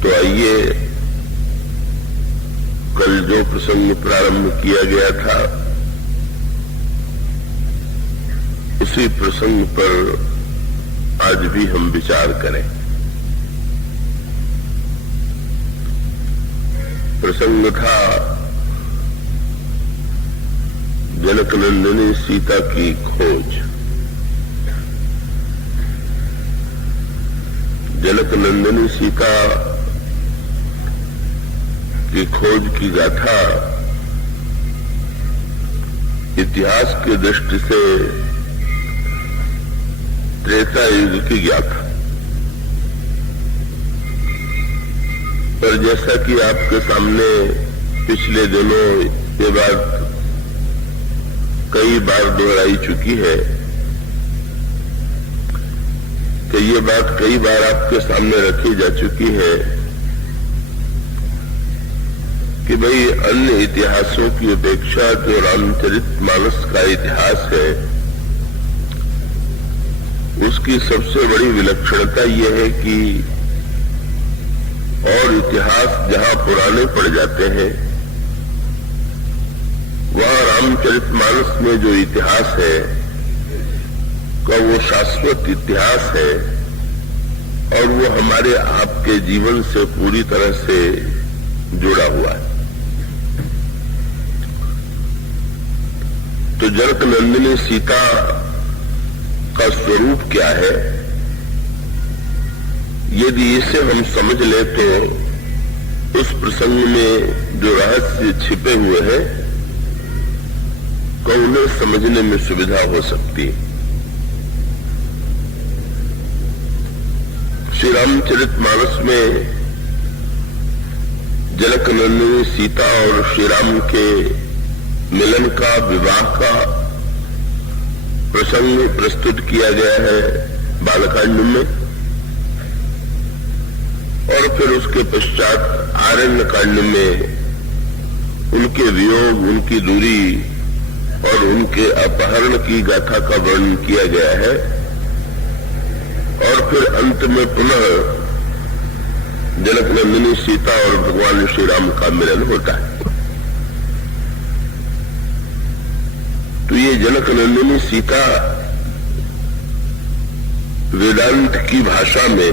तो आइए, कल जो प्रसंग प्रारंभ किया गया था उसी प्रसंग पर आज भी हम विचार करें। प्रसंग था जनकनंदिनी सीता की खोज। जनकनंदिनी सीता की खोज की गाथा इतिहास की दृष्टि से त्रेता युग की गाथा, पर जैसा कि आपके सामने पिछले दिनों ये बात कई बार दोहराई चुकी है कि ये बात कई बार आपके सामने रखी जा चुकी है कि भाई अन्य इतिहासों की अपेक्षा जो रामचरितमानस का इतिहास है उसकी सबसे बड़ी विलक्षणता यह है कि और इतिहास जहां पुराने पड़ जाते हैं वहां रामचरितमानस में जो इतिहास है का वो शाश्वत इतिहास है और वो हमारे आपके जीवन से पूरी तरह से जुड़ा हुआ है। तो जनकनंदिनी सीता का स्वरूप क्या है, यदि इसे हम समझ ले तो उस प्रसंग में जो रहस्य छिपे हुए हैं को उन्हें समझने में सुविधा हो सकती है। श्री रामचरितमानस में जनकनंदिनी सीता और श्री राम के मिलन का, विवाह का प्रसंग प्रस्तुत किया गया है बालकांड में, और फिर उसके पश्चात आरण्य कांड में उनके वियोग, उनकी दूरी और उनके अपहरण की गाथा का वर्णन किया गया है, और फिर अंत में पुनः जनकनंदिनी सीता और भगवान श्री राम का मिलन होता है। तो ये जनकनंदिनी सीता वेदांत की भाषा में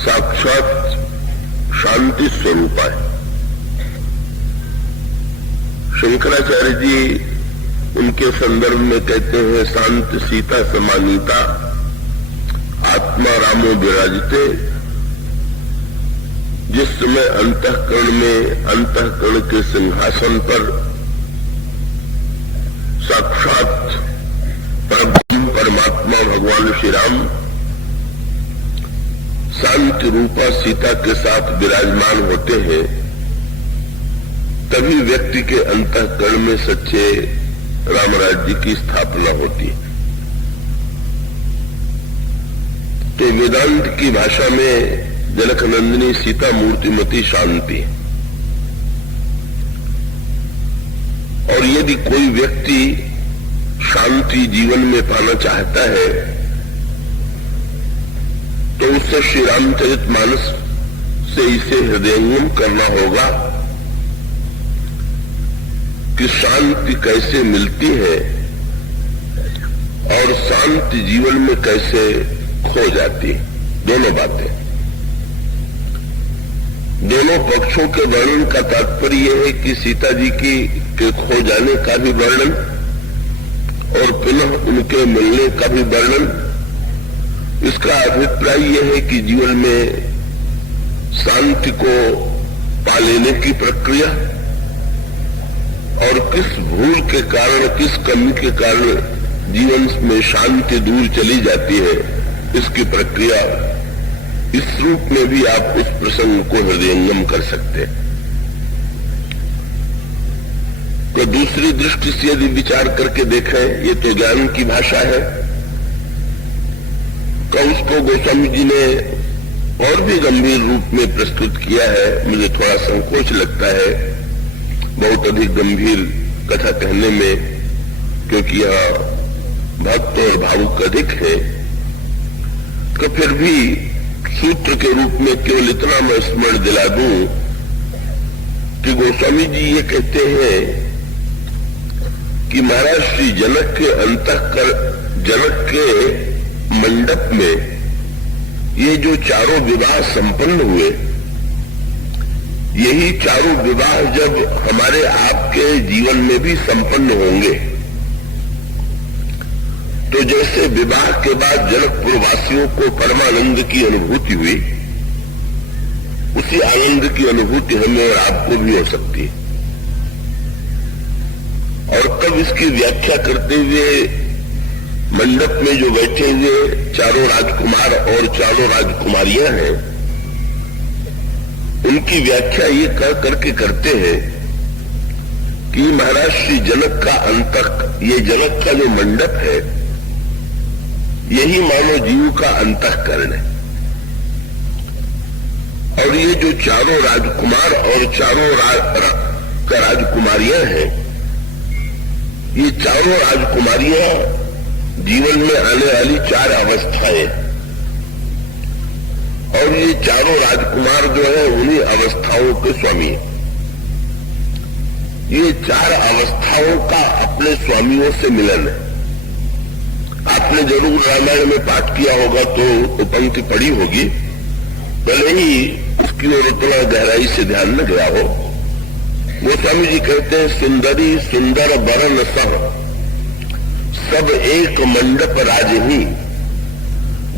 साक्षात शांति स्वरूपा है। शंकराचार्य जी उनके संदर्भ में कहते हैं, शांत सीता समानीता आत्मा रामो विराजते। जिस समय अंतःकरण में, अंतःकरण के सिंहासन पर साक्षात परमात्मा भगवान श्री राम शांति रूपा सीता के साथ विराजमान होते हैं, तभी व्यक्ति के अंतःकरण में सच्चे राम राज्य की स्थापना होती है। तो वेदांत की भाषा में जनकनंदिनी सीता मूर्तिमती शांति है। और यदि कोई व्यक्ति शांति जीवन में पाना चाहता है तो उससे श्री रामचरितमानस से इसे हृदयंगम करना होगा कि शांति कैसे मिलती है और शांति जीवन में कैसे खो जाती है। दोनों बातें, दोनों पक्षों के वर्णन का तात्पर्य यह है कि सीता जी की के खो जाने का भी वर्णन और पुनः उनके मिलने का भी वर्णन। इसका अभिप्राय यह है कि जीवन में शांति को पा लेने की प्रक्रिया और किस भूल के कारण, किस कमी के कारण जीवन में शांति दूर चली जाती है, इसकी प्रक्रिया, इस रूप में भी आप उस प्रसंग को हृदयंगम कर सकते हैं। तो दूसरी दृष्टि से यदि विचार करके देखें, ये तो ज्ञान की भाषा है, तो उसको गोस्वामी जी ने और भी गंभीर रूप में प्रस्तुत किया है। मुझे थोड़ा संकोच लगता है बहुत अधिक गंभीर कथा कहने में, क्योंकि यहाँ भक्त और भावुक अधिक है। तो फिर भी सूत्र के रूप में केवल इतना मैं स्मरण दिला दूं कि गोस्वामी जी ये कहते हैं कि महाराज श्री जनक के जनक के मंडप में ये जो चारों विवाह संपन्न हुए, यही चारों विवाह जब हमारे आपके जीवन में भी संपन्न होंगे तो जैसे विवाह के बाद जनकपुर वासियों को परमानंद की अनुभूति हुई, उसी आनंद की अनुभूति हमें और आपको भी हो सकती है। और तब इसकी व्याख्या करते हुए मंडप में जो बैठे हुए चारों राजकुमार और चारों राजकुमारियां हैं, उनकी व्याख्या ये कह करके करते हैं कि महाराज श्री जनक का अंतक, ये जनक का जो मंडप है, यही मानव जीव का अंतःकरण है। और ये जो चारों राजकुमार और चारों राजकुमारियां हैं, ये चारों राजकुमारियां जीवन में आने वाली 4 अवस्थाएं, और ये चारों राजकुमार जो है उन्हीं अवस्थाओं के स्वामी हैं। ये 4 अवस्थाओं का अपने स्वामियों से मिलन है। आपने जरूर रामायण में पाठ किया होगा तो पंक्ति पढ़ी होगी, भले ही उसकी ओर उतना गहराई से ध्यान न गया हो। गोस्वामी जी कहते हैं, सुंदरी सुंदर बरन सब एक मंडप राजही,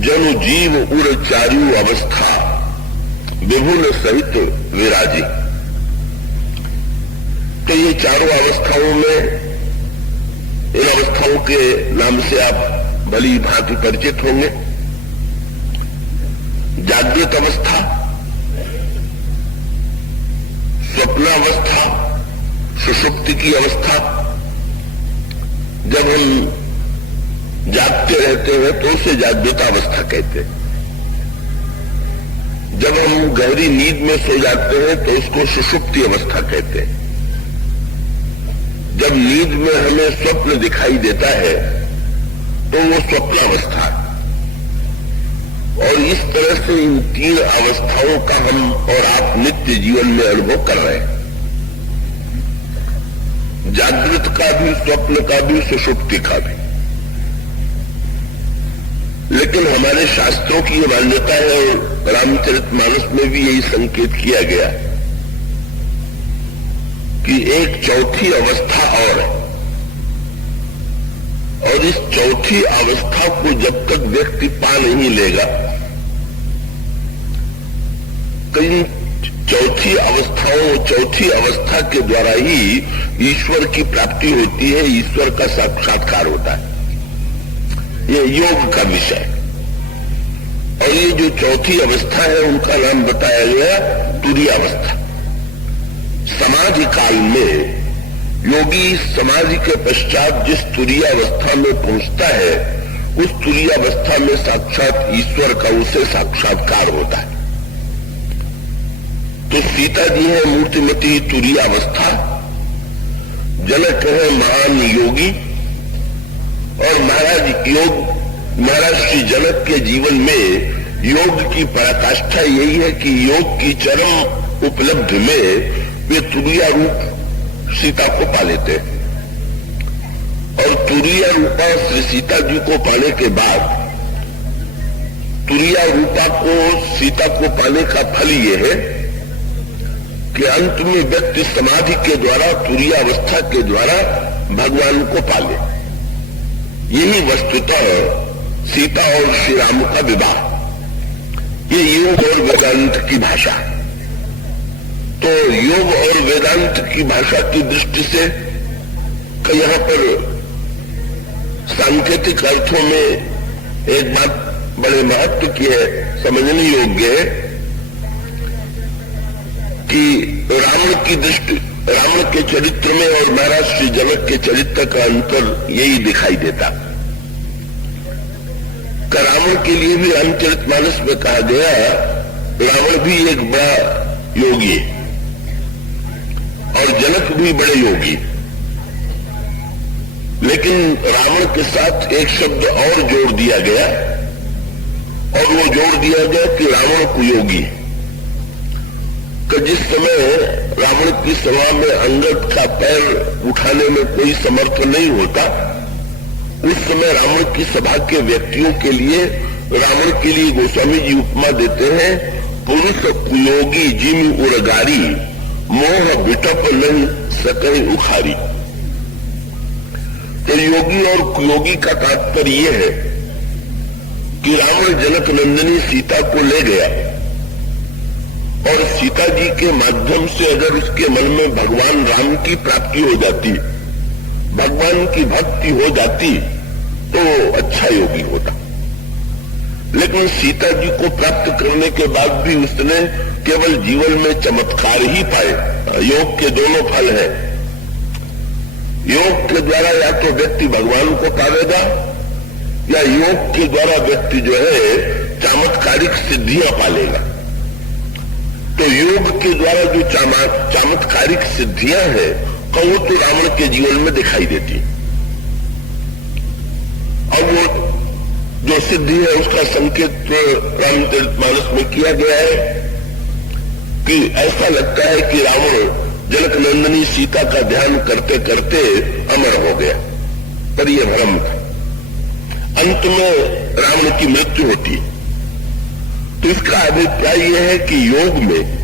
जनु जीव उर चारु अवस्था विभुन सहित विराजी। तो ये चारों अवस्थाओं में, इन अवस्थाओं के नाम से आप भली भांति परिचित होंगे। जागृत अवस्था, स्वप्नावस्था, सुषुप्ति की अवस्था। जब हम जागते रहते हैं तो उसे जागृत अवस्था कहते हैं। जब हम गहरी नींद में सो जाते हैं तो उसको सुषुप्ति अवस्था कहते हैं। जब नींद में हमें स्वप्न दिखाई देता है तो वो स्वप्नावस्था है। और इस तरह से इन 3 अवस्थाओं का हम और आप नित्य जीवन में अनुभव कर रहे हैं। जागृत का भी, स्वप्न का भी, सुषुप्ति का भी। लेकिन हमारे शास्त्रों की ये मान्यता है, और रामचरितमानस में भी यही संकेत किया गया कि एक चौथी अवस्था और है। और इस चौथी अवस्था को जब तक व्यक्ति पा नहीं लेगा, कई चौथी अवस्था के द्वारा ही ईश्वर की प्राप्ति होती है, ईश्वर का साक्षात्कार होता है। ये योग का विषय। और ये जो चौथी अवस्था है उनका नाम बताया गया तुरीयावस्था। समाधि काल में योगी समाधि के पश्चात जिस तुरीयावस्था में पहुंचता है, उस तुरीयावस्था में साक्षात ईश्वर का उसे साक्षात्कार होता है। तो सीता जी है मूर्तिमती तुरीयावस्था, जनक है महान योगी, और महाराज श्री जनक के जीवन में योग की पराकाष्ठा यही है कि योग की चरम उपलब्धि में वे तुरीया रूप सीता को पा लेते हैं। और तुरीया रूपा श्री सीता जी को पाने के बाद, तुरीया रूपा को सीता को पाने का फल ये है कि अंत में व्यक्ति समाधि के द्वारा, तुरीयावस्था के द्वारा भगवान को पाले। यही वस्तुतः सीता और श्री राम का विवाह, ये योग और वेदांत की भाषा। तो योग और वेदांत की भाषा की दृष्टि से यहाँ पर सांकेतिक अर्थों में एक बात बड़े महत्व की है, समझने योग्य है कि रावण के चरित्र में और महाराज श्री जनक के चरित्र का अंतर यही दिखाई देता। रावण के लिए भी रामचरितमानस में कहा गया, रावण भी एक बड़ा योगी है और जनक भी बड़े योगी। लेकिन रावण के साथ एक शब्द और जोड़ दिया गया और वो जोड़ दिया गया कि रावण कुयोगी। कि जिस समय रावण की सभा में अंगद का पैर उठाने में कोई समर्थ नहीं होता, उस समय रावण की सभा के व्यक्तियों के लिए, रावण के लिए गोस्वामी जी उपमा देते हैं, पुरुष कुयोगी जिम उरगारी, मोह बिटप नहीं सके उखारी। तो योगी और कुयोगी का तात्पर्य यह है कि रावण जनक नंदिनी सीता को ले गया और सीता जी के माध्यम से अगर उसके मन में भगवान राम की प्राप्ति हो जाती, भगवान की भक्ति हो जाती, तो अच्छा योगी होता। लेकिन सीता जी को प्राप्त करने के बाद भी उसने केवल जीवन में चमत्कार ही पाए। योग के दोनों फल हैं। योग के द्वारा या तो व्यक्ति भगवान को पावेगा, या योग के द्वारा व्यक्ति जो है चमत्कारिक सिद्धियां पालेगा। तो योग के द्वारा जो चमत्कारिक सिद्धियां हैं, वो तो रावण के जीवन में दिखाई देती। और वो जो सिद्धि है उसका संकेत रामचरितमानस में किया गया है कि ऐसा लगता है कि रावण जनक नंदिनी सीता का ध्यान करते करते अमर हो गया, पर यह भ्रम था। अंत में रावण की मृत्यु होती है। तो इसका अभिप्राय यह है कि योग में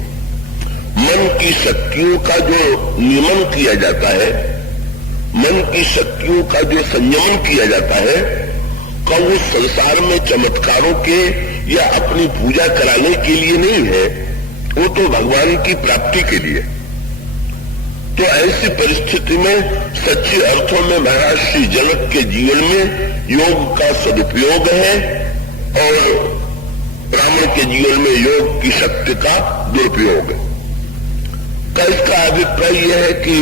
मन की शक्तियों का जो नियमन किया जाता है, मन की शक्तियों का जो संयमन किया जाता है, का वो संसार में चमत्कारों के या अपनी पूजा कराने के लिए नहीं है, वो तो भगवान की प्राप्ति के लिए। तो ऐसी परिस्थिति में सच्चे अर्थों में महाराज श्री जनक के जीवन में योग का सदुपयोग है और रावण के जीवन में योग की शक्ति का दुरुपयोग है। का इसका अभिप्राय यह है कि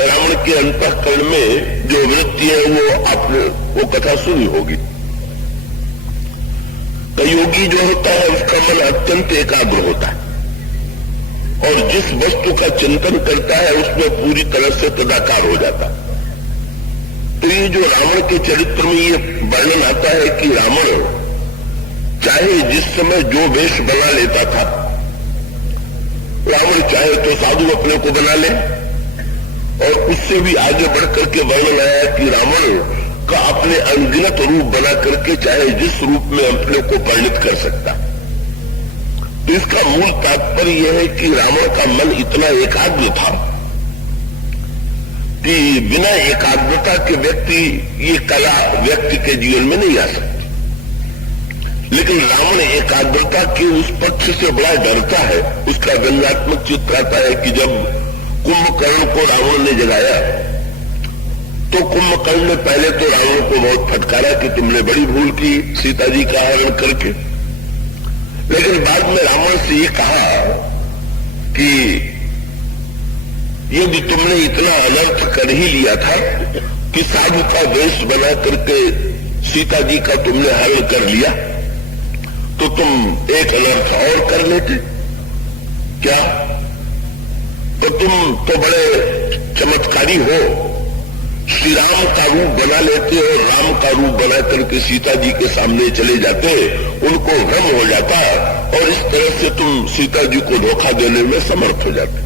रावण के अंतःकरण में जो वृत्ति है वो आपने वो कथा सुनी होगी। तो योगी जो होता है उसका मन अत्यंत एकाग्र होता है और जिस वस्तु का चिंतन करता है उसमें पूरी तरह से तदाकार हो जाता। तो ये जो रावण के चरित्र में ये वर्णन आता है कि रावण चाहे जिस समय जो वेश बना लेता था, रावण चाहे तो साधु अपने को बना ले, और उससे भी आगे बढ़कर के वर्णन आया कि रावण का अपने अनगिनत रूप बना करके चाहे जिस रूप में अपने को परिणित कर सकता। तो इसका मूल तात्पर्य यह है कि रावण का मन इतना एकाग्र था कि बिना एकाग्रता के व्यक्ति ये कला व्यक्ति के जीवन में नहीं आ सकती। लेकिन रावण एकाग्रता के उस पक्ष से बड़ा डरता है। उसका व्यंग्यात्मक चित्र आता है कि जब कुंभकर्ण को रावण ने जगाया तो कुंभकर्ण ने पहले तो रावण को बहुत फटकारा कि तुमने बड़ी भूल की सीता जी का हरण करके। लेकिन बाद में रावण से ये कहा कि यदि तुमने इतना अनर्थ कर ही लिया था कि साधु का वेश बना करके सीता जी का तुमने हरण कर लिया, तो तुम एक अनर्थ और कर लेते। क्या? तो तुम तो बड़े चमत्कारी हो, श्री राम का रूप बना लेते और राम का रूप बना करके सीता जी के सामने चले जाते, उनको भ्रम हो जाता और इस तरह से तुम सीता जी को धोखा देने में समर्थ हो जाते।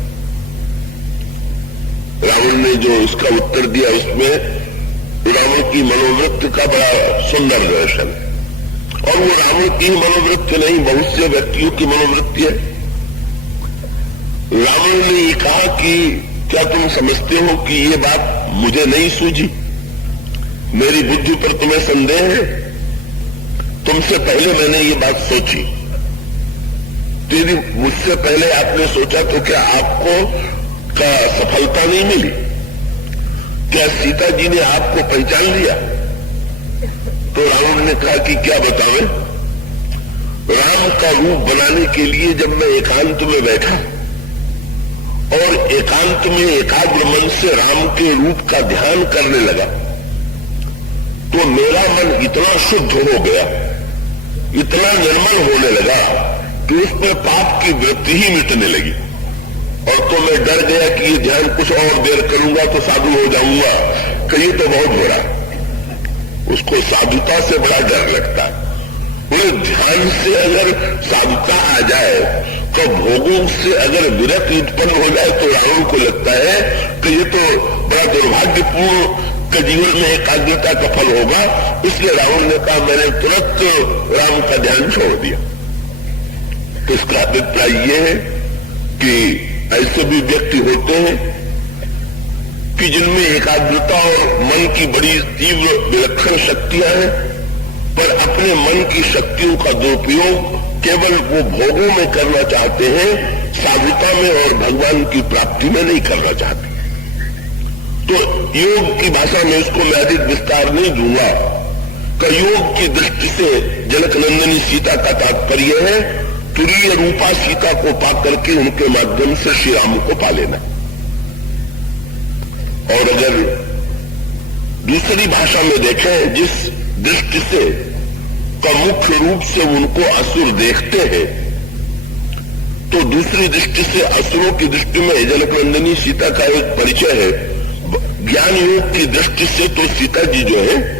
रावण ने जो इसका उत्तर दिया उसमें रावण की मनोवृत्ति का बड़ा सुंदर दर्शन है। और वो रावण की मनोवृत्ति नहीं, बहुत से व्यक्तियों की मनोवृत्ति है। रावण ने ये कहा कि क्या तुम समझते हो कि ये बात मुझे नहीं सूझी, मेरी बुद्धि पर तुम्हें संदेह है? तुमसे पहले मैंने ये बात सोची, यदि मुझसे पहले आपने सोचा तो क्या आपको क्या सफलता नहीं मिली? क्या सीता जी ने आपको पहचान लिया? तो रावण ने कहा कि क्या बतावें, राम का रूप बनाने के लिए जब मैं एकांत में बैठा और एकांत में एकाग्र मन से राम के रूप का ध्यान करने लगा, तो मेरा मन इतना शुद्ध हो गया, इतना निर्मल होने लगा कि उसमें पाप की वृत्ति ही मिटने लगी। और तो मैं डर गया कि ये ध्यान कुछ और देर करूंगा तो साधु हो जाऊंगा, कहीं तो बहुत बुरा। उसको साधुता से बड़ा डर लगता है। उन्हें ध्यान से अगर साधुता आ जाए तो भोगों से अगर विरक्ति उत्पन्न हो जाए तो रावण को लगता है कि ये तो बड़ा दुर्भाग्यपूर्ण के जीवन में एकाग्रता का फल होगा। इसलिए रावण ने कहा मैंने तुरंत राम का ध्यान छोड़ दिया। तो इसका अभिप्राय यह है कि ऐसे भी व्यक्ति होते हैं कि जिनमें एकाग्रता और मन की बड़ी तीव्र विलक्षण शक्तियां हैं, पर अपने मन की शक्तियों का दुरुपयोग केवल वो भोगों में करना चाहते हैं, साधुता में और भगवान की प्राप्ति में नहीं करना चाहते। तो योग की भाषा में इसको मैं अधिक विस्तार नहीं दूंगा कि योग की दृष्टि से जनक नंदिनी सीता का तात्पर्य है तुरीय रूपा सीता को पाकर के उनके माध्यम से श्री राम को पा लेना। और अगर दूसरी भाषा में देखें जिस दृष्टि से का मुख्य रूप से उनको असुर देखते हैं, तो दूसरी दृष्टि से असुरों की दृष्टि में जनक नंदिनी सीता का एक परिचय है। ज्ञान योग की दृष्टि से तो सीता जी जो है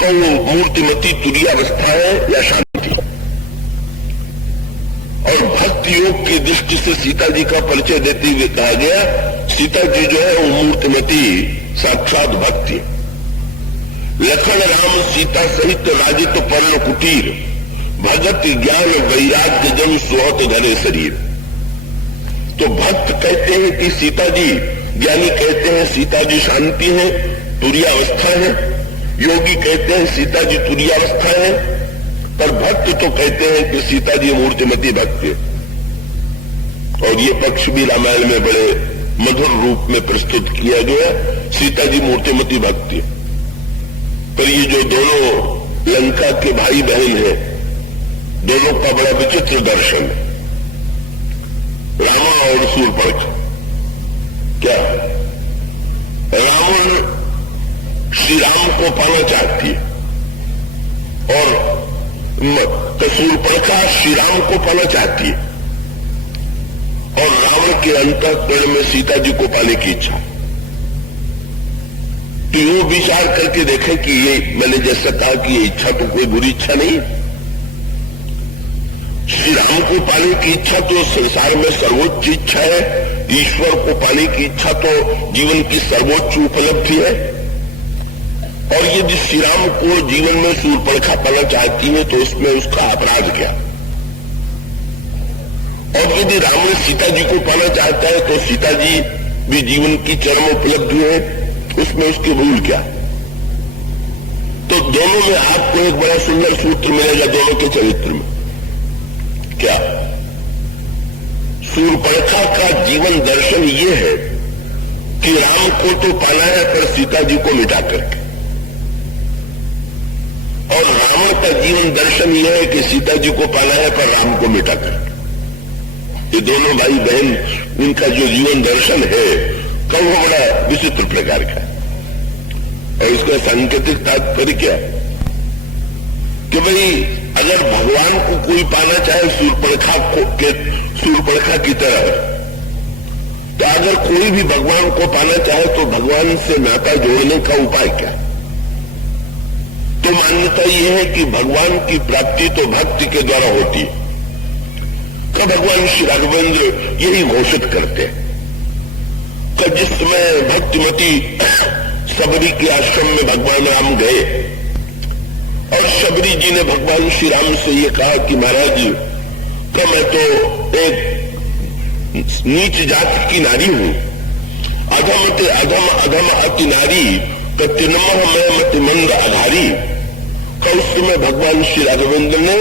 वो मूर्तिमती तुरीयावस्था है या शांति, और भक्ति योग की दृष्टि से सीता जी का परिचय देते हुए कहा गया सीता जी जो है वो मूर्तिमती साक्षात भक्ति। लखन राम सीता सहित राजित पर्ण कुटीर भगत ज्ञान वैराग्य जन सोहत धरे शरीर। तो भक्त कहते हैं कि सीता जी, ज्ञानी कहते हैं सीता जी शांति है, तुरीयावस्था है, योगी कहते हैं सीता जी तुरीयावस्था है, पर भक्त तो कहते हैं कि सीता जी मूर्तिमती भक्त है। और ये पक्ष भी रामायण में बड़े मधुर रूप में प्रस्तुत किया गया, सीता जी मूर्तिमती भक्त है। पर ये जो दोनों लंका के भाई बहन हैं, दोनों का बड़ा विचित्र दर्शन है, रावण और शूर्पणखा। क्या रावण श्री राम को पाना चाहती है और तो शूर्पणखा श्री राम को पाना चाहती है, और रावण के अंतःकरण में सीता जी को पाने की इच्छा। तो यूं विचार करके देखें कि ये मैंने जैसा कहा कि ये इच्छा तो कोई बुरी इच्छा नहीं। श्री राम को पाने की इच्छा तो संसार में सर्वोच्च इच्छा है, ईश्वर को पाने की इच्छा तो जीवन की सर्वोच्च उपलब्धि है। और यदि श्री राम को जीवन में शूर्पणखा पाना चाहती है तो उसमें उसका अपराध क्या? और यदि रावण सीता जी को पाना चाहता है तो सीता जी भी जीवन की चरम उपलब्धि है, उसमें उसकी भूल क्या? तो दोनों में आपको एक बड़ा सुंदर सूत्र मिलेगा दोनों के चरित्र में। क्या? शूर्पणखा का जीवन दर्शन ये है कि राम को तो पाना है पर सीता जी को मिटा करके, और रावण का जीवन दर्शन यह है कि सीता जी को पाना है पर राम को मिटा करके। ये दोनों भाई बहन उनका जो जीवन दर्शन है कब वो बड़ा विचित्र प्रकार का है। और इसका सांकेतिक तात्पर्य क्या? कि भाई अगर भगवान को कोई पाना चाहे शूर्पणखा की तरह, तो अगर कोई भी भगवान को पाना चाहे तो भगवान से नाता जोड़ने का उपाय क्या? तो मान्यता यह है कि भगवान की प्राप्ति तो भक्ति के द्वारा होती है। का भगवान श्री राघवेंद्र यही घोषित करते हैं कि जिस समय भक्तिमती शबरी के आश्रम में भगवान राम गए और शबरी जी ने भगवान श्री राम से ये कहा कि महाराज का मैं तो एक नीच जाति की नारी हूं, अधम ते अधम अधम अति नारी प्रत्युन्मह मैं मति मंद आधारी। का उस समय भगवान श्री राघवेंद्र ने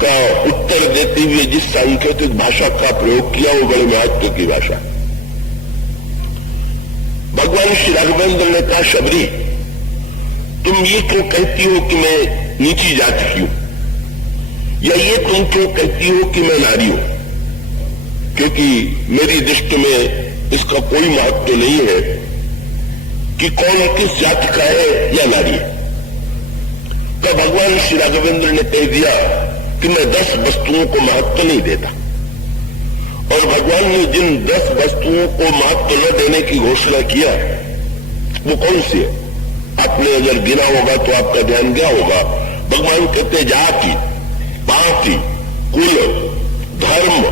का उत्तर देते हुए जिस सांकेतिक भाषा का प्रयोग किया वो बड़े महत्व की भाषा। भगवान श्री राघवेंद्र ने कहा शबरी तुम ये क्यों कहती हो कि मैं नीची जाति की हूं, या ये तुम क्यों कहती हो कि मैं नारी हूं? क्योंकि मेरी दृष्टि में इसका कोई महत्व नहीं है कि कौन किस जाति का है या नारी है। तो भगवान श्री राघवेंद्र ने कह दिया कि मैं 10 वस्तुओं को महत्व नहीं देता, और भगवान ने जिन 10 वस्तुओं को महत्व न देने की घोषणा किया वो कौन सी है? आपने अगर गिना होगा तो आपका ध्यान गया होगा। भगवान कहते जाति, पाति, कुल, धर्म,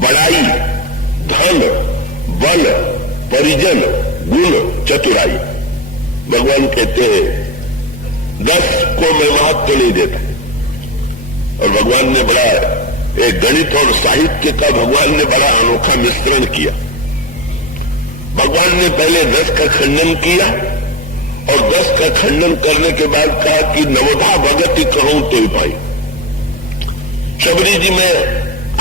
बड़ाई, धन, बल, परिजन, गुण, चतुराई। भगवान कहते हैं 10 को मैं महत्व नहीं देता। और भगवान ने बड़ा एक गणित और साहित्य का भगवान ने बड़ा अनोखा मिश्रण किया। भगवान ने पहले 10 का खंडन किया और 10 का खंडन करने के बाद कहा कि नवधा भगति कहूं तो पाई। शबरी जी मैं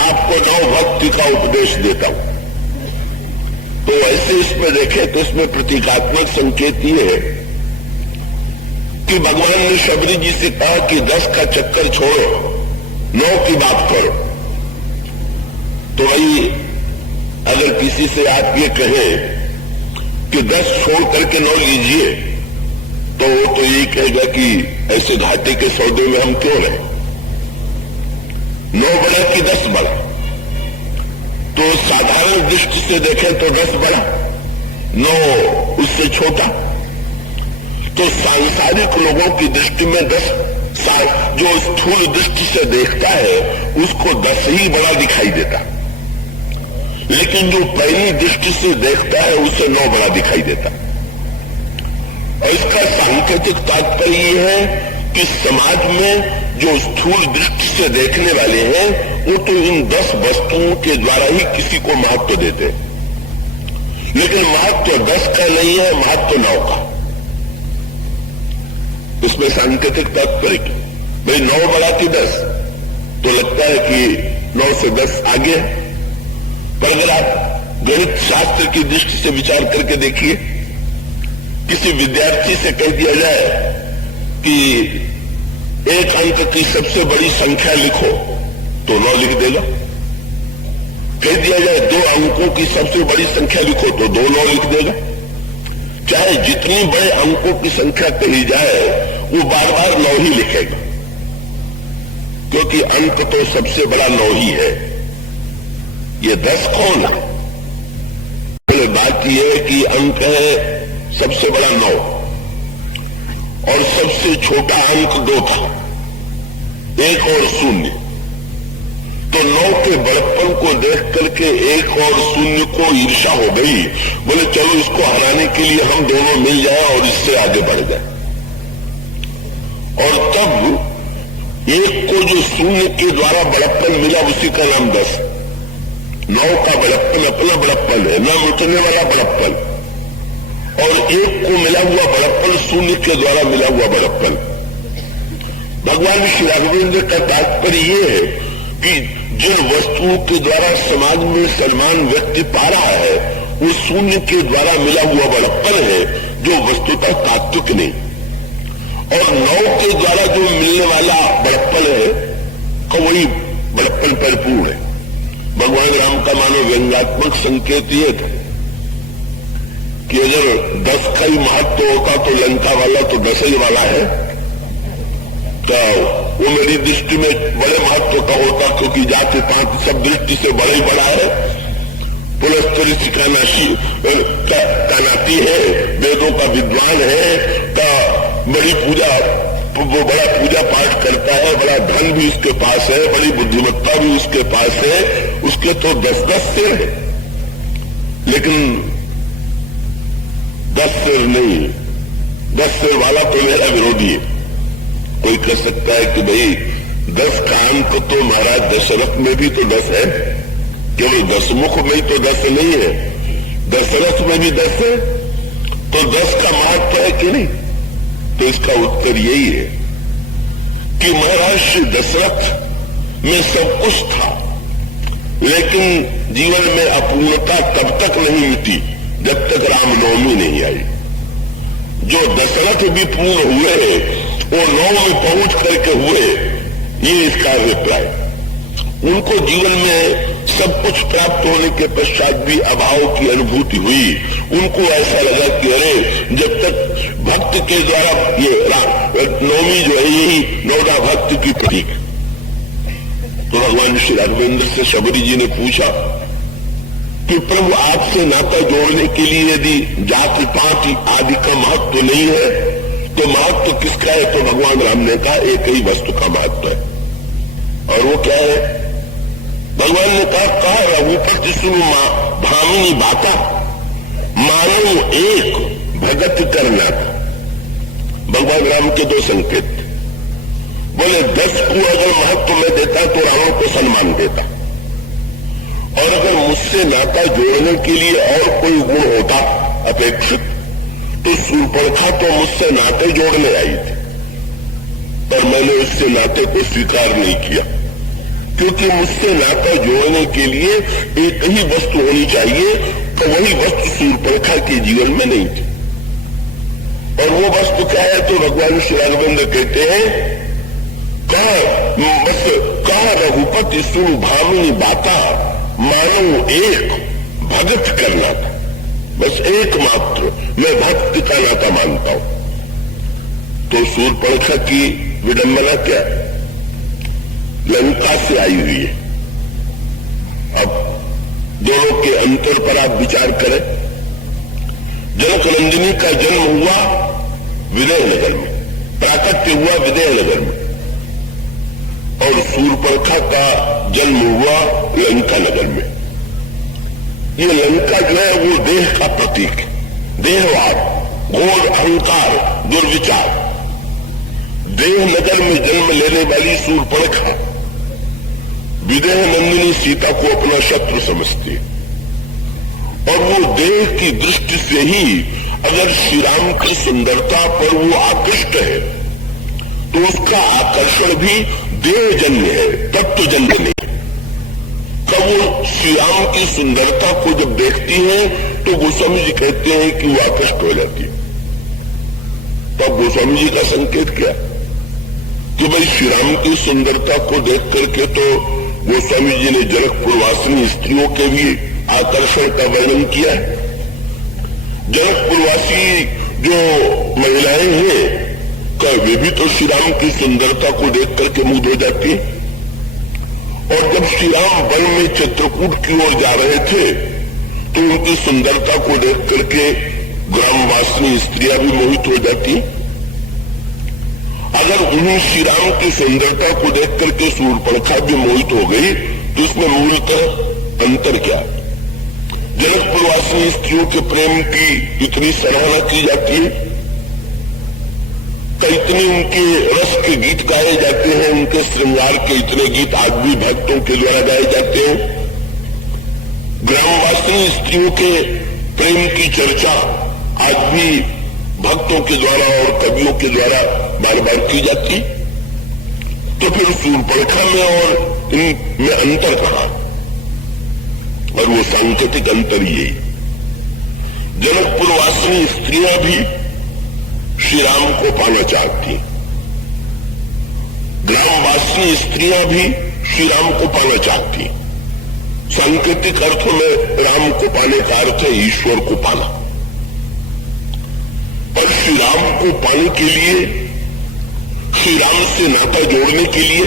आपको नव भक्ति का उपदेश देता हूं। तो ऐसे इसमें देखें तो इसमें प्रतीकात्मक संकेत ये है कि भगवान ने शबरी जी से कहा कि 10 का चक्कर छोड़ो, 9 की बात करो। तो भाई अगर किसी से आप ये कहें कि 10 छोड़ करके 9 लीजिए तो वो तो यही कहेगा कि ऐसे घाटे के सौदे में हम क्यों रहे। 9 बड़ा कि 10 बड़ा? तो साधारण दृष्टि से देखें तो 10 बड़ा, 9 उससे छोटा। तो सांसारिक लोगों की दृष्टि में 10 जो स्थूल दृष्टि से देखता है उसको 10 ही बड़ा दिखाई देता, लेकिन जो पहली दृष्टि से देखता है उसे 9 बड़ा दिखाई देता। और इसका सांकेतिक तात्पर्य यह है कि समाज में जो स्थूल दृष्टि से देखने वाले हैं वो तो इन 10 वस्तुओं के द्वारा ही किसी को महत्व देते हैं, लेकिन महत्व 10 का नहीं है, महत्व 9 का। इसमें सांकेतिक तात्पर्य भाई 9 बड़ा कि 10, तो लगता है कि 9 से 10 आगे है। पर अगर आप गणित शास्त्र की दृष्टि से विचार करके देखिए, किसी विद्यार्थी से कह दिया जाए कि एक अंक की सबसे बड़ी संख्या लिखो तो 9 लिख देगा। कह दिया जाए 2 अंकों की सबसे बड़ी संख्या लिखो तो 2 9 लिख देगा। चाहे जितनी बड़े अंकों की संख्या कही जाए वो बार बार 9 ही लिखेगा, क्योंकि अंक तो सबसे बड़ा 9 ही है। ये 10 कौन है? पहले बात यह है कि अंक है सबसे बड़ा 9 और सबसे छोटा अंक 2 था, 1 और 0। तो 9 के बड़प्पन को देख करके 1 और 0 को ईर्ष्या हो गई। बोले चलो इसको हराने के लिए हम दोनों मिल जाए और इससे आगे बढ़ जाए। और तब 1 को जो 0 के द्वारा बड़प्पन मिला उसी का नाम 10। 9 का बड़प्पन अपना बड़प्पन है, न मिटने वाला बड़प्पन, और 1 को मिला हुआ बड़प्पन 0 के द्वारा मिला हुआ बड़प्पन। भगवान श्री राघवेंद्र का तात्पर्य यह है कि जिन वस्तुओं के द्वारा समाज में सम्मान व्यक्ति पा रहा है वो 0 के द्वारा मिला हुआ बड़प्पन है, जो वस्तुतः तात्विक नहीं। और 9 के द्वारा जो मिलने वाला बड़प्पन है का वही बड़प्पन परिपूर्ण है। भगवान राम का मानो व्यंग्यात्मक संकेत ये था कि अगर 10 का ही महत्व होता तो लंका वाला तो 10 ही वाला है, तो वो मेरी दृष्टि में बड़े महत्व का होता, क्योंकि जाति पाति सब दृष्टि से बड़ा ही बड़ा है। पुलस्तरी का नाती है, वेदों का विद्वान है, का बड़ी पूजा, वो बड़ा पूजा पाठ करता है, बड़ा धन भी उसके पास है, बड़ी बुद्धिमत्ता भी उसके पास है, उसके तो 10-10 सिर है, लेकिन 10 सिर नहीं, 10 सिर वाला तो मेरा विरोधी है। कोई कह सकता है कि भाई 10 का अंक तो महाराज दशरथ में भी तो 10 है, केवल दशमुख में ही तो 10 नहीं है, दशरथ में भी 10 है, तो 10 का महत्व है कि नहीं? तो इसका उत्तर यही है कि महाराज श्री दशरथ में सब कुछ था, लेकिन जीवन में अपूर्णता तब तक नहीं मिटी जब तक रामनवमी नहीं आई। जो दशरथ भी पूर्ण हुए वो 9 में पहुंच करके हुए, ये इसका अभिप्राय। उनको जीवन में सब कुछ प्राप्त होने के पश्चात भी अभाव की अनुभूति हुई। उनको ऐसा लगा कि अरे जब तक भक्त के द्वारा ये नवमी जो है यही 9वां भक्त की प्रतीक। तो भगवान श्री राघवेंद्र से शबरी जी ने पूछा कि प्रभु आपसे नाता जोड़ने के लिए यदि जाति पाति आदि का महत्व नहीं है तो महत्व किसका है? तो भगवान राम ने कहा एक ही वस्तु का महत्व है, और वो क्या है? भगवान ने कहा रघुपति सुनु भामिनी बाता, मानव एक भगत करना था। भगवान राम के दो संकेत। बोले 10 को अगर महत्व में देता तो रावण को सम्मान देता, और अगर मुझसे नाता जोड़ने के लिए और कोई गुण होता अपेक्षित तो शूर्पणखा तो मुझसे नाते जोड़ने आई थी, पर मैंने उससे नाते को स्वीकार नहीं किया, क्योंकि मुझसे नाता जोड़ने के लिए एक ही वस्तु होनी चाहिए, तो वही वस्तु शूर्पणखा के जीवन में नहीं थी। और वो वस्तु क्या है? तो भगवान श्री अरविंद कहते हैं कहा रघुपति सुन भामिनी बाता, मानो एक भगत करना था, बस एकमात्र मैं भक्ति का नाता मानता हूं। तो शूर्पणखा की विडंबना क्या? लंका से आई हुई है। अब दोनों के अंतर पर आप विचार करें। जनक नंदिनी का जन्म हुआ विदेह नगर में, प्राकट्य हुआ विदेह नगर में, और शूर्पणखा का जन्म हुआ लंका नगर में। ये लंका जो है वो देह का प्रतीक है, देहवाद, घोर अहंकार, दुर्विचार। देह नगर में जन्म लेने वाली शूर्पणखा विदेह नंदिनी सीता को अपना शत्रु समझती है, और वो देह की दृष्टि से ही अगर श्री राम की सुंदरता पर वो आकृष्ट है तो उसका आकर्षण भी देहजन्य है, तत्वजन्य नहीं। तब वो श्री राम की सुंदरता को जब देखती है तो गोस्वामी जी कहते हैं कि वो आकृष्ट हो जाती है। तब गोस्वामी जी का संकेत क्या कि भाई श्री राम की सुंदरता को देख करके तो गोस्वामी जी ने जनकपुरवासिनी स्त्रियों के भी आकर्षण का वर्णन किया है। जनकपुरवासी जो महिलाएं हैं वे भी तो श्री राम की सुंदरता को देख करके मुग्ध हो जाती है। और जब श्री राम वन में चित्रकूट की ओर जा रहे थे तो उनकी सुंदरता को देख करके ग्रामवासिनी स्त्रियां भी मोहित हो जाती। अगर उन्हीं श्री राम की सुंदरता को देख करके शूर्पणखा भी मोहित हो गई तो इसमें मूलतः अंतर क्या? जनकपुरवासिनी स्त्रियों के प्रेम की इतनी सराहना की जाती है, इतने उनके रस के गीत गाए जाते हैं, उनके श्रृंगार के इतने गीत आज भी भक्तों के द्वारा गाए जाते हैं। ग्रामवासिनी स्त्रियों के प्रेम की चर्चा आज भी भक्तों के द्वारा और कवियों के द्वारा बार बार की जाती। तो फिर शूर्पणखा में और इनमें अंतर कहां? और वो सांकेतिक अंतर यही, जनकपुरवासिनी स्त्रियां भी श्री राम को पाना चाहती, ग्रामवासिनी स्त्रियां भी श्री राम को पाना चाहती। सांकेतिक अर्थों में राम को पाने का अर्थ है ईश्वर को पाना। पर श्री राम को पाने के लिए, श्री राम से नाता जोड़ने के लिए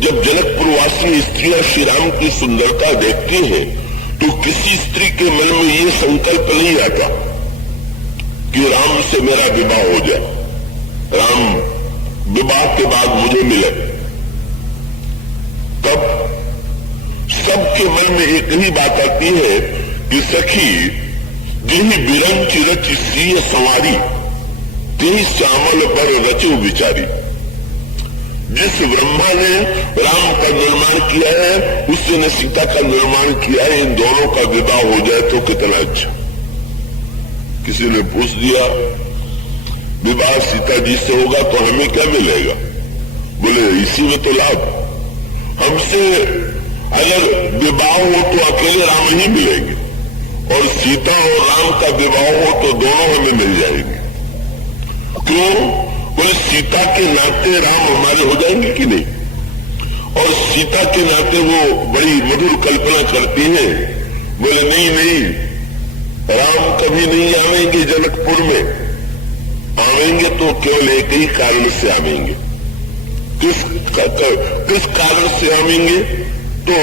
जब जनकपुरवासिनी स्त्रियां श्री राम की सुंदरता देखती हैं तो किसी स्त्री के मन में ये संकल्प नहीं आता कि राम से मेरा विवाह हो जाए, राम विवाह के बाद मुझे मिले। तब सबके मन में एक ही बात आती है कि सखी जिन्हीं बिरंची रच सीय संवारी, तिही श्यामल पर रचो विचारी। जिस ब्रह्मा ने राम का निर्माण किया है उससे ने सीता का निर्माण किया है, इन दोनों का विवाह हो जाए तो कितना अच्छा। किसी ने पूछ दिया विवाह सीता जी से होगा तो हमें क्या मिलेगा? बोले इसी में तो लाभ, हमसे अगर विवाह हो तो अकेले राम ही मिलेंगे, और सीता और राम का विवाह हो तो दोनों हमें मिल जाएंगे। क्यों? बोले सीता के नाते राम हमारे हो जाएंगे कि नहीं? और सीता के नाते वो बड़ी मधुर कल्पना करती हैं। बोले नहीं नहीं, राम कभी नहीं आवेंगे जनकपुर में, आवेंगे तो केवल एक ही कारण से आवेंगे। किस कारण से आवेंगे? तो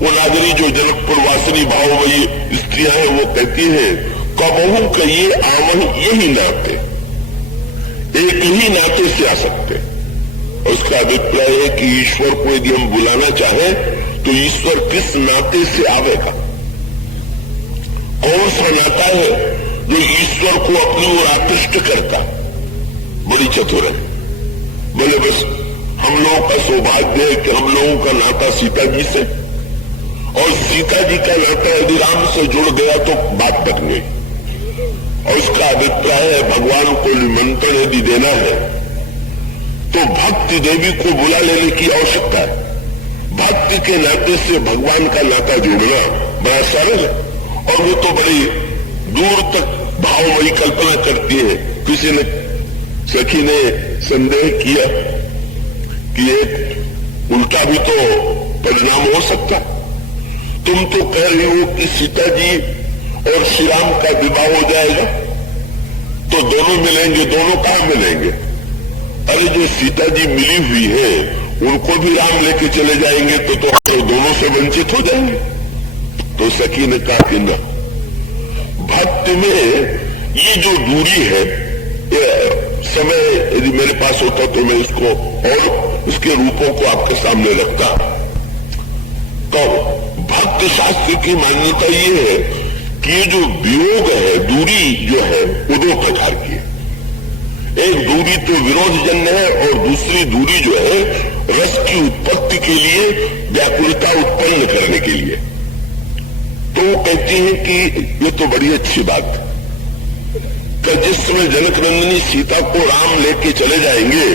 वो नागरी जो जनकपुर वासिनी भावमयी स्त्रियां हैं वो कहती हैं कबहू कहिए आवन यही नाते, एक ही नाते से आ सकते हैं। उसका अभिप्राय है कि ईश्वर को यदि हम बुलाना चाहें तो ईश्वर किस नाते से आवेगा, कौन सा नाता है जो ईश्वर को अपनी ओर आकृष्ट करता। बड़ी चतुर है। बोले बस हम लोगों का सौभाग्य है कि हम लोगों का नाता सीता जी से, और सीता जी का नाता यदि राम से जुड़ गया तो बात बन गई। और इसका अभिप्राय है भगवान को निमंत्रण यदि देना है तो भक्ति देवी को बुला लेने की आवश्यकता है। भक्ति के नाते से भगवान का नाता जोड़ना बड़ा सरल है, और वो तो बड़ी दूर तक भावमयी कल्पना करती है। किसी ने सखी ने संदेह किया कि एक उल्टा भी तो परिणाम हो सकता। तुम तो कह रही हो कि सीता जी और श्री राम का विवाह हो जाएगा तो दोनों मिलेंगे, दोनों कहां मिलेंगे? अरे जो सीता जी मिली हुई है उनको भी राम लेके चले जाएंगे तो दोनों से वंचित हो जाएंगे। तो सखी ने कहा कि न, भक्ति में ये जो दूरी है, समय यदि मेरे पास होता तो मैं इसको और उसके रूपों को आपके सामने रखता। तो भक्त शास्त्र की मान्यता ये है कि ये जो वियोग है, दूरी जो है वो दो प्रकार की है। एक दूरी तो विरोधजन्य है और दूसरी दूरी जो है रस की उत्पत्ति के लिए, व्याकुलता उत्पन्न करने के लिए। तो वो कहती हैं कि ये तो बड़ी अच्छी बात है कि जिस समय जनक नंदिनी सीता को राम लेके चले जाएंगे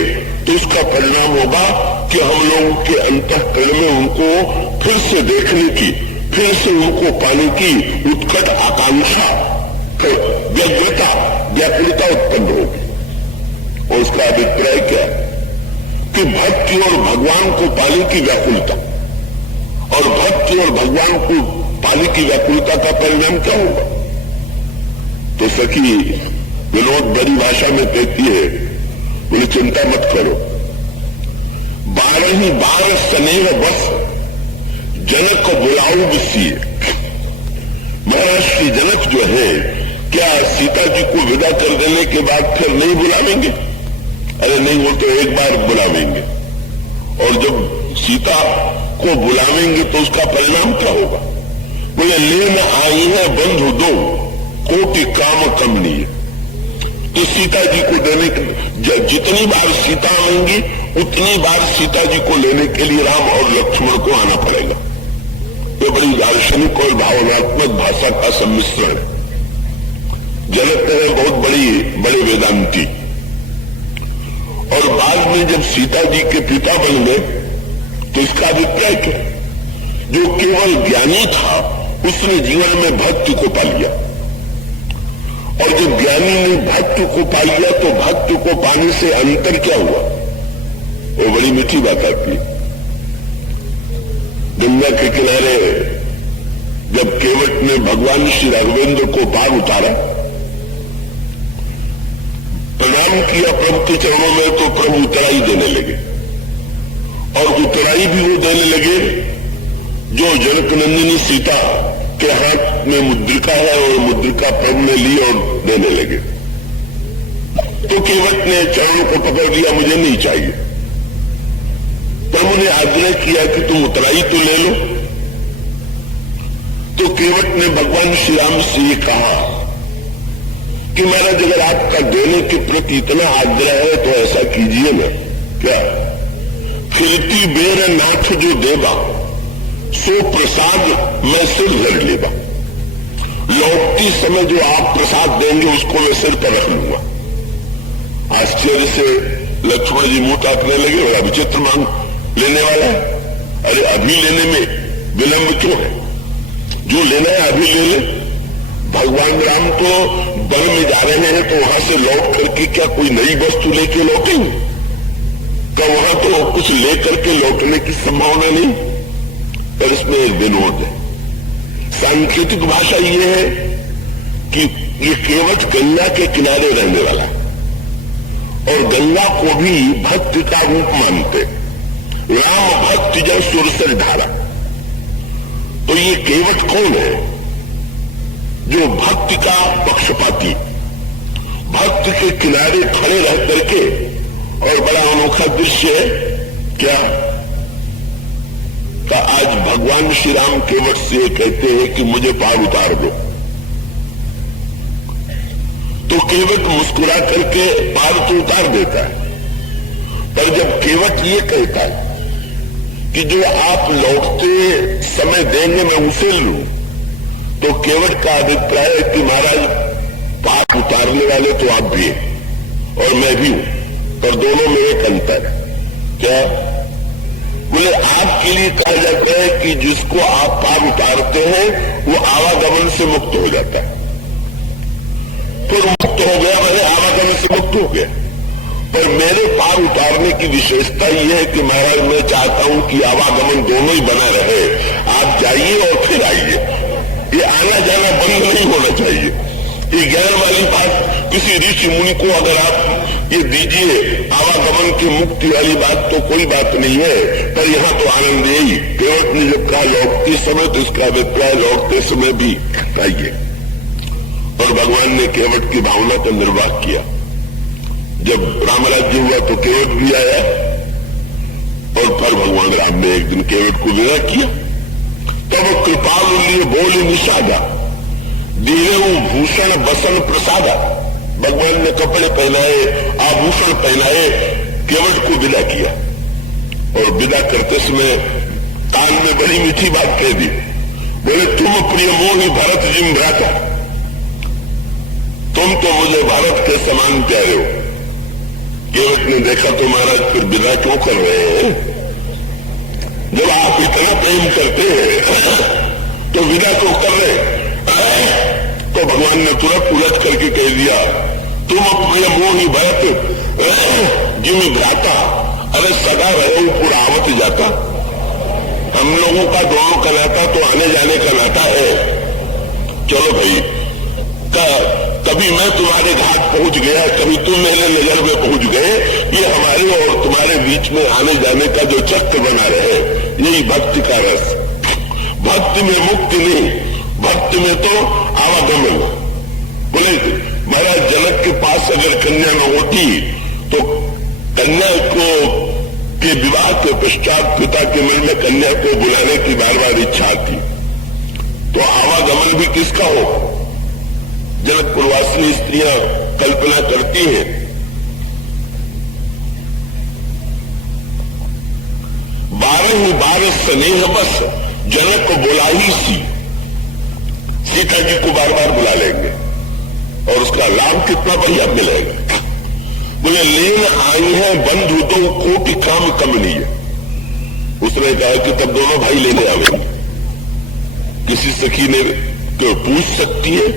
तो इसका परिणाम होगा कि हम लोगों के अंतःकरण में उनको फिर से देखने की, फिर से उनको पाने की उत्कट आकांक्षा, व्यग्रता, व्याकुलता उत्पन्न होगी। और उसका अभिप्राय क्या है कि भक्ति और भगवान को पाने की व्याकुलता, और भक्ति और भगवान को पाने की व्याकुलता का परिणाम क्या होगा? तो सखी विनोद बड़ी भाषा में कहती है, बोले चिंता मत करो, 12 ही बार स्नेह बस जनक बुलाऊ बिसिए। महाराज श्री जनक जो है, क्या सीता जी को विदा कर देने के बाद फिर नहीं बुलावेंगे? अरे नहीं, वो तो एक बार बुलावेंगे, और जब सीता को बुलावेंगे तो उसका परिणाम क्या होगा? बोले लेन आई है बंधु दो कोटि काम कमनीय। तो सीता जी को देने जितनी बार सीता आएंगी उतनी बार सीता जी को लेने के लिए राम और लक्ष्मण को आना पड़ेगा। ये बड़ी दार्शनिक और भावनात्मक भाषा का सम्मिश्रण है। जनक है बहुत बड़े वेदांती, और बाद में जब सीता जी के पिता बन गए तो इसका अभिप्राय क्या? जो केवल ज्ञानी था उसने जीवन में भक्ति को पा लिया, और जब ज्ञानी ने भक्ति को पा लिया तो भक्ति को पाने से अंतर क्या हुआ? वो बड़ी मीठी बात आती। गंगा के किनारे जब केवट ने भगवान श्री राघवेंद्र को पार उतारा, प्रणाम किया प्रभु के चरणों में, तो प्रभु उतराई देने लगे, और उतराई भी वो देने लगे जो जनक नंदिनी सीता के हाथ में मुद्रिका है, और मुद्रिका प्रभु ने ली और देने लगे। तो केवट ने चरणों को पकड़ लिया, मुझे नहीं चाहिए। प्रभु ने आग्रह किया कि तुम उतराई तो ले लो। तो केवट ने भगवान श्री राम से ये कहा कि महाराज अगर आपका देने के प्रति इतना आग्रह है तो ऐसा कीजिए ना, क्या फिरती बेर नाथ जो देवा सो प्रसाद मैं सिर धर लेगा। लौटती समय जो आप प्रसाद देंगे उसको मैं सिर पर रख लूंगा। आश्चर्य से लक्ष्मण जी मुंह ताकने लगे, बड़ा विचित्र मांग लेने वाला है। अरे अभी लेने में विलंब क्यों है? जो लेना है अभी ले ले। भगवान राम तो वन में जा रहे हैं तो वहां से लौट करके क्या कोई नई वस्तु लेके लौटेंगे? क्या वहां तो कुछ लेकर के लौटने की संभावना नहीं? पर इसमें एक विनोद है। सांकेतिक भाषा ये है कि ये केवट गंगा के किनारे रहने वाला है, और गंगा को भी भक्ति का रूप मानते। राम भक्ति जब सुरसर ढारा, तो ये केवट कौन है? जो भक्ति का पक्षपाती, भक्त के किनारे खड़े रह करके, और बड़ा अनोखा दृश्य है क्या, तो आज भगवान श्री राम केवट से कहते हैं कि मुझे पार उतार दो, तो केवट मुस्कुरा करके पार तो उतार देता है। पर जब केवट ये कहता है कि जो आप लौटते समय देंगे मैं उसे लूं, तो केवट का अभिप्राय है कि महाराज पार उतारने वाले तो आप भी हैं और मैं भी हूं, पर दोनों में एक अंतर है। क्या बोले, आपके लिए कहा जाता है कि जिसको आप पार उतारते हैं वो आवागमन से मुक्त हो जाता है, फिर मुक्त हो गया मैंने आवागमन से मुक्त हो गया। पर मेरे पार उतारने की विशेषता यह है कि महाराज मैं चाहता हूं कि आवागमन दोनों ही बना रहे, आप जाइए और फिर आइए, ये आना जाना बंद नहीं होना चाहिए। ये ज्ञान वाली बात किसी ऋषि मुनि को अगर आप ये दीजिए आवागमन की मुक्ति वाली बात तो कोई बात नहीं है, पर यहाँ तो आनंद यही। केवट ने जब कहा लौटते समय तो इसका अभिप्राय लौटते समय भी आइए, और भगवान ने केवट की भावना का निर्वाह किया। जब रामराज्य हुआ तो केवट भी आया, और फिर भगवान राम ने एक दिन केवट को विदा किया। तब कृपालु लिए बोले निषादा, देहु भूषण बसन प्रसादा। भगवान ने कपड़े पहनाए, आभूषण पहनाए, केवट को विदा किया, और विदा करते समय कान में बड़ी मीठी बात कह दी। बोले, तुम प्रिय मोहि भरत जिम भ्राता, तुम तो मुझे भारत के समान प्यारे हो। केवट ने देखा तो महाराज फिर विदा क्यों कर रहे हैं, जब आप इतना प्रेम करते हैं तो विदा क्यों कर रहे हैं। तो भगवान ने तुरंत उलट करके कह दिया, तुम अपने मोहि भरत जिम भ्राता, अरे सदा रहो पुरावत जाता। हम लोगों का दोनों का नाता तो आने जाने का नाता है। चलो भाई, कभी मैं तुम्हारे घाट पहुंच गया, कभी तुम मेरे नजर में पहुंच गए, ये हमारे और तुम्हारे बीच में आने जाने का जो चक्र बना रहे, यही भक्ति का रस। भक्ति में मुक्ति नहीं, भक्ति में तो आवागमन। बोले महाराज जनक के पास अगर कन्या न होती तो कन्या को के विवाह के पश्चात पिता के मन में कन्या को बुलाने की बार बार इच्छा आती, तो आवागमन भी किसका हो। जनकपुरवासिनी स्त्रियां कल्पना करती हैं, 12 स्नेह बस जनक को बुला ही सीता जी को बार बार बुला लेंगे, और उसका लाभ कितना बढ़िया मिलेगा। बोले, लेन आई है बंधु दो कोटि काम कमनी है। उसने कहा कि तब दोनों भाई लेने आवेंगे। किसी सखी ने तो पूछ सकती है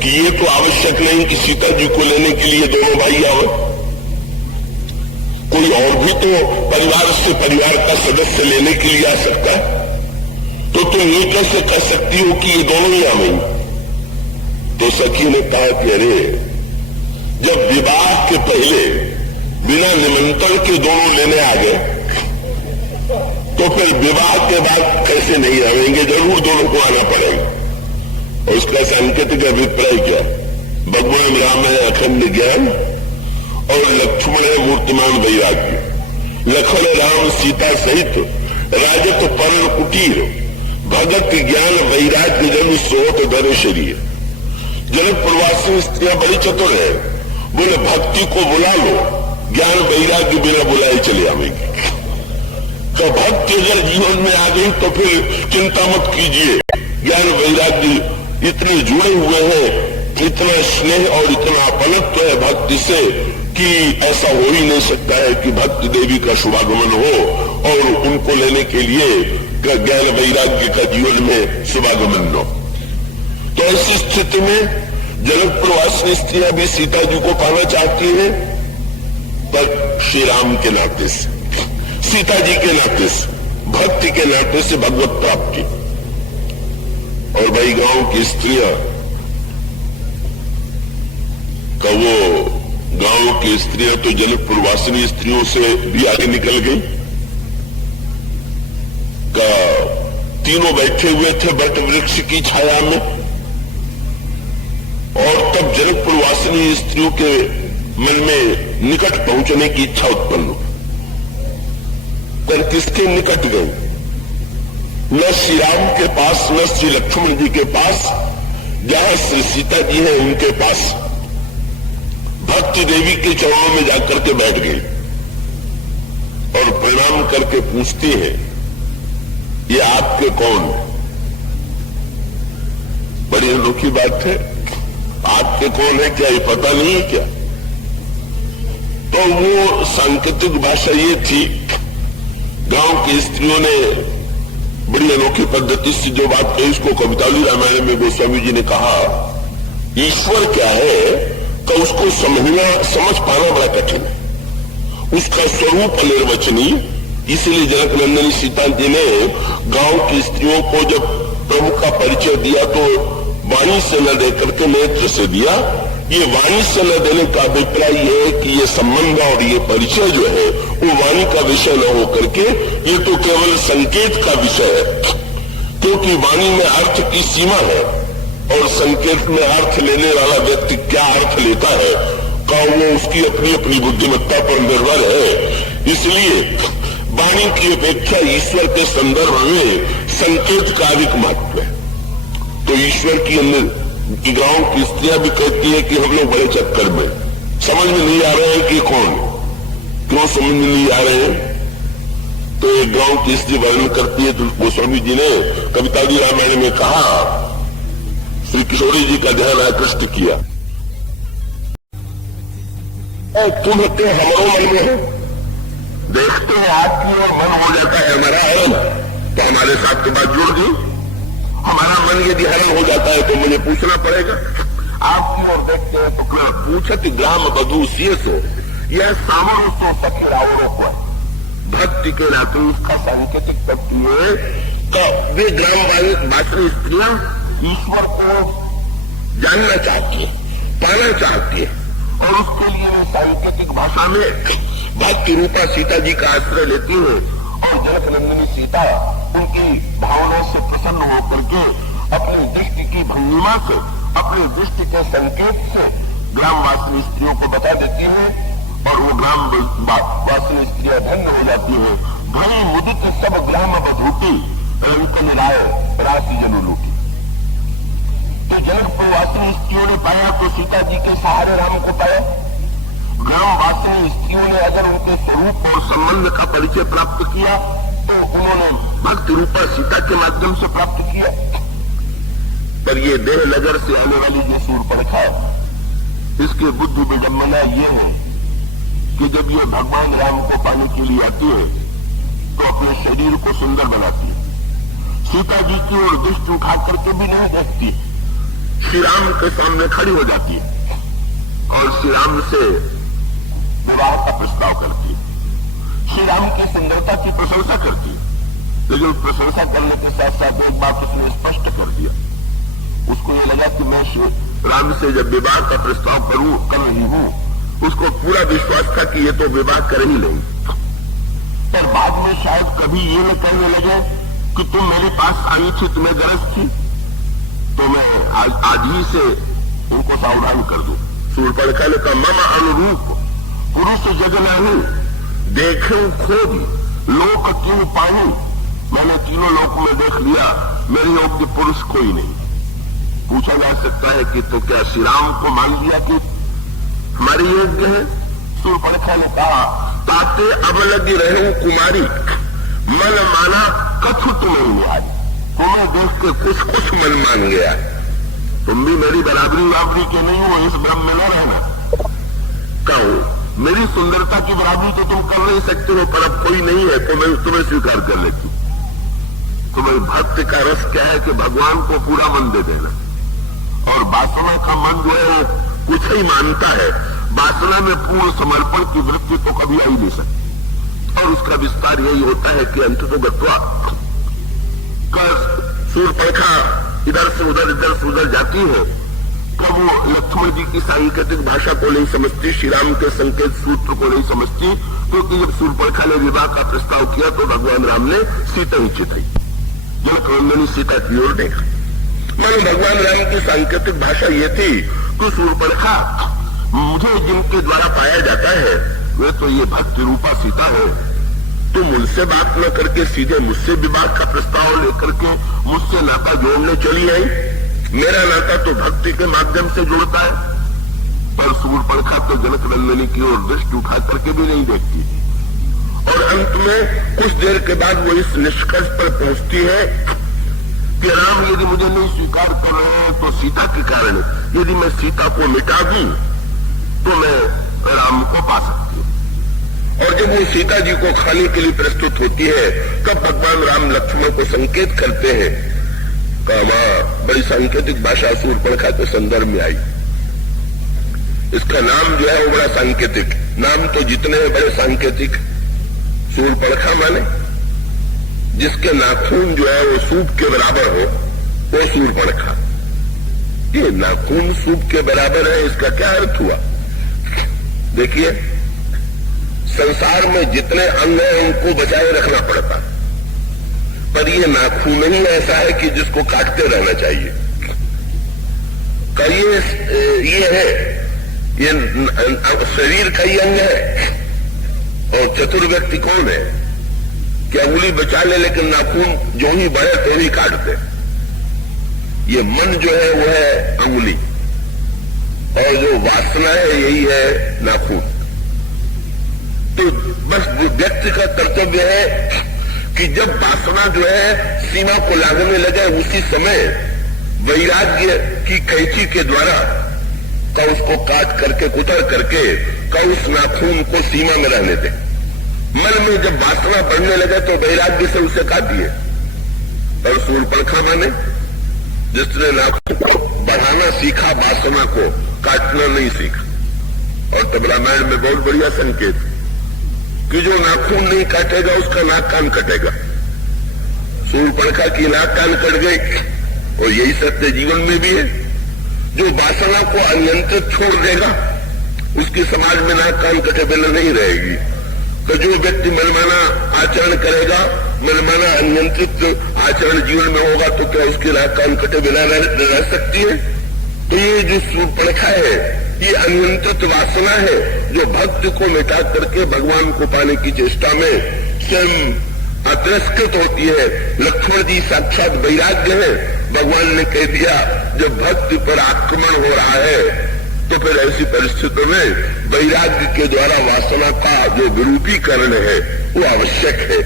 कि ये तो आवश्यक नहीं कि सीता जी को लेने के लिए दोनों भाई आवे, कोई और भी तो परिवार से परिवार का सदस्य लेने के लिए आ सकता है, तो तुम ये कैसे कह सकती हो कि ये दोनों ही आवेंगे। तो सखी ने कहा कि अरे, जब विवाह के पहले बिना निमंत्रण के दोनों लेने आ गए, तो फिर विवाह के बाद कैसे नहीं आवेंगे, जरूर दोनों को आना पड़ेगा। और उसका सांकेतिक अभिप्राय क्या, भगवान राम है अखंड ज्ञान और लक्ष्मण है मूर्तिमान वैराग्य। लखन राम सीता सहित राजत पर्ण कुटीर, भगत ज्ञान वैराग्य जन सोत धर शरीर। जनकपुरवासी स्त्रियां बड़ी चतुर है। बोले, भक्ति को बुला लो, ज्ञान वैराग्य बिना बुलाए चले आवेंगे। तो भक्ति अगर जीवन में आ गई तो फिर चिंता मत कीजिए, ज्ञान वैराग्य इतने जुड़े हुए हैं, इतना स्नेह और इतना अपनत्व है भक्ति से कि ऐसा हो ही नहीं सकता है कि भक्ति देवी का शुभागमन हो और उनको लेने के लिए ज्ञान वैराग्य का जीवन में शुभागमन हो। तो ऐसी स्थिति में जनकपुरवासिनी स्त्रियां भी सीता जी को पाना चाहती हैं, पर श्री राम के नाते से, सीता जी के नाते से, भक्ति के नाते से भगवत प्राप्ति। और भाई गांव की स्त्रियां का वो गांव की स्त्रियां तो जनकपुरवासिनी स्त्रियों से भी आगे निकल गई। का तीनों बैठे हुए थे बट वृक्ष की छाया में, और तब जनकपुर वासिनी स्त्रियों के मन में निकट पहुंचने की इच्छा उत्पन्न हुई। पर किसके निकट गए? न श्री राम के पास, न श्री लक्ष्मण जी के पास, जहां श्री सीता जी हैं उनके पास। भक्ति देवी के चरणों में जाकर के बैठ गई और प्रणाम करके पूछती है, ये आपके कौन? बड़ी अनोखी बात है। आपके कौन है क्या ये पता नहीं है क्या? तो वो सांकेतिक भाषा ये थी, गांव की स्त्रियों ने बड़ी अनोखी पद्धति से जो बात कही, उसको कवितावली रामायण में गोस्वामी जी ने कहा, ईश्वर क्या है तो उसको समझ पाना बड़ा कठिन है, उसका स्वरूप अनिर्वचनीय। इसलिए जनक नंदनी सीता जी ने गांव की स्त्रियों को जब प्रभु का परिचय दिया तो वाणी से न देकर के नेत्र से दिया। ये वाणी से न देने का अभिप्राय यह है कि ये संबंध और ये परिचय जो है वो वाणी का विषय न होकर के ये तो केवल संकेत का विषय है, क्योंकि वाणी में अर्थ की सीमा है और संकेत में अर्थ लेने वाला व्यक्ति क्या अर्थ लेता है का वो उसकी अपनी अपनी बुद्धिमत्ता पर निर्भर है। इसलिए वाणी की अपेक्षा ईश्वर के संदर्भ में संकेत का अधिक महत्व है। तो ईश्वर की गांव की स्त्रियां भी कहती है कि हम लोग बड़े चक्कर में, समझ में नहीं आ रहे हैं कि कौन, क्यों समझ में नहीं आ रहे हैं। तो एक गांव की स्त्री वर्णन करती है, तो गोस्वामी जी ने कवितावली रामायण में कहा, श्री किशोरी जी का ध्यान आकृष्ट किया, तुम तो हमारो मन में हो, देखते हैं आपकी और मन हो जाता है हमारा हरण, तो हमारे साथ तो बात जुड़ गई। हमारा मन यदि हरण हो जाता है तो मुझे पूछना पड़ेगा। आपकी ओर देखते हैं तो पूछत ग्राम बधू शेषो, यह सामरो सो सखी रावणों को भक्ति के नाते उसका सांकेतिक भक्ति है तो वे ग्राम वासिनी स्त्रियां ईश्वर को जानना चाहती है, पाना चाहती है, और उसके लिए वे सांकेतिक भाषा में भक्ति रूपा सीता जी का आश्रय लेती है। और जनक नंदिनी सीता उनकी भावनाओं से प्रसन्न होकर के अपनी दृष्टि की भंगिमा से, अपनी दृष्टि के संकेत से ग्रामवासिनी स्त्रियों को बता देती है और वो ग्रामवासिनी स्त्रियां धन्य हो जाती है। भई मुदित सब ग्राम बधूटी रंकन राय राशि जनोलूटी। तो जनकपुर वासिनी स्त्रियों ने पाया तो सीता जी के सहारे राम को पाया। ग्रामवासिनी स्त्रियों ने अगर उनके स्वरूप और संबंध का परिचय प्राप्त किया तो उन्होंने भक्ति रूपा सीता के माध्यम से प्राप्त किया। पर ये देह नगर से आने वाली जो शूर्पणखा, इसके बुद्धि विडंबना ये है कि जब ये भगवान राम को पाने के लिए आती है तो अपने शरीर को सुंदर बनाती है, सीता जी की ओर दृष्टि उठा करके भी नहीं देखती, श्री राम के सामने खड़ी हो जाती है और श्री राम से विवाह का प्रस्ताव करती है, श्री राम की सुंदरता की प्रशंसा करती है। लेकिन प्रशंसा करने के साथ साथ एक बात उसने स्पष्ट कर दिया, उसको ये लगा कि मैं श्री राम से जब विवाह का प्रस्ताव कर रही हूं, उसको पूरा विश्वास था कि ये तो विवाह कर ही नहीं। पर बाद में शायद कभी ये न कहने लगे कि तुम मेरे पास आई थी, तुम्हें गरज थी, तो मैं आज ही से उनको सावधान कर दूं। शूर्पणखा ने कहा, मम अनुरूप पुरुष जग नहीं, देखे खोज लोक क्यों पानी। मैंने तीनों लोक में देख लिया, मेरे योग्य पुरुष कोई नहीं। पूछा जा सकता है कि तो क्या श्री राम को मान लिया कि हमारे योग्य है? शूर्पणखा ने कहा, ताते अब लगी रहे कुमारी, मन माना कछु तुम्हें न्यारी। तुम्हें देख के कुछ मन मान गया, तुम भी मेरी बराबरी के नहीं हो, इस भ्रम में न रहना। कहो मेरी सुंदरता की बराबरी तो तुम कर नहीं सकते हो, पर अब कोई नहीं है तो मैं तुम्हें स्वीकार कर लेती। तुम्हें भक्त का रस क्या है कि भगवान को पूरा मन दे देना, और वासना का मन जो है वो कुछ ही मानता है। वासना में पूर्ण समर्पण की वृत्ति तो कभी आ ही नहीं सकती, और उसका विस्तार यही होता है कि अंत तो गत्वा शूर्पणखा इधर से उधर जाती है, कब वो लक्ष्मण जी की सांकेतिक भाषा को नहीं समझती, श्री राम के संकेत सूत्र को नहीं समझती, क्योंकि जब शूर्पणखा ने विवाह का प्रस्ताव किया तो भगवान राम ने सीता ही चिताई। जनक नंदिनी सीता की ओर देखा, मानो भगवान राम की सांकेतिक भाषा ये थी तो शूर्पणखा मुझे जिनके द्वारा पाया जाता है वे तो ये भक्ति रूपा सीता है, तो मुझसे बात न करके सीधे मुझसे विवाह का प्रस्ताव लेकर के मुझसे नाता जोड़ने चली आई। मेरा नाता तो भक्ति के माध्यम से जुड़ता है, पर शूर्पणखा तो जनक नंदिनी की ओर दृष्टि उठा करके भी नहीं देखती। और अंत में कुछ देर के बाद वो इस निष्कर्ष पर पहुंचती है कि राम यदि मुझे नहीं स्वीकार कर रहे हैं तो सीता के कारण, यदि मैं सीता को मिटा दूं तो मैं राम को पा सकती हूं। और जब वो सीता जी को खाने के लिए प्रस्तुत होती है तब भगवान राम लक्ष्मण को संकेत करते हैं। कहा बड़ी सांकेतिक भाषा शूर्पणखा के संदर्भ में आई। इसका नाम जो है वो बड़ा सांकेतिक, नाम तो जितने हैं बड़े सांकेतिक। शूर्पणखा माने जिसके नाखून जो है वो सूप के बराबर हो, वो शूर्पणखा। ये नाखून सूप के बराबर है, इसका क्या अर्थ हुआ? देखिए, संसार में जितने अंग हैं उनको बचाए रखना पड़ता, पर ये नाखून ही ऐसा है कि जिसको काटते रहना चाहिए। का ये है, ये शरीर का ही अंग है। और चतुर व्यक्ति कौन है कि अंगुली बचा ले लेकिन नाखून जो ही बढ़े तो ही काट दे। ये मन जो है वो है अंगुली, और जो वासना है यही है नाखून। तो बस व्यक्ति का कर्तव्य है कि जब वासना जो है सीमा को लागने लगे उसी समय वैराग्य की कैंची के द्वारा का उसको काट करके कुतर करके का उस नाखून को सीमा में रहने दे। मन में जब वासना बढ़ने लगे तो वैराग्य से उसे काट दिए। और शूर्पणखा माने जिसने नाखून को बढ़ाना सीखा, वासना को काटना नहीं सीखा। और तब रामायण में बहुत बढ़िया संकेत कि जो नाखून नहीं काटेगा उसका नाक कान कटेगा। शूर्पणखा की नाक कान कट गई, और यही सत्य जीवन में भी है। जो वासना को अनियंत्रित छोड़ देगा उसकी समाज में नाक कान कटे बिना नहीं रहेगी। तो जो व्यक्ति मनमाना आचरण करेगा, मनमाना अनियंत्रित आचरण जीवन में होगा तो क्या उसकी नाक कान कटे बिना रह सकती है? तो ये जो शूर्पणखा है ये अनियंत्रित वासना है जो भक्त को मिटा करके भगवान को पाने की चेष्टा में स्वयं अतिरस्कृत होती है। लक्ष्मण जी साक्षात वैराग्य है। भगवान ने कह दिया जब भक्ति पर आक्रमण हो रहा है तो फिर ऐसी परिस्थितियों में वैराग्य के द्वारा वासना का जो विरूपीकरण है वो आवश्यक है।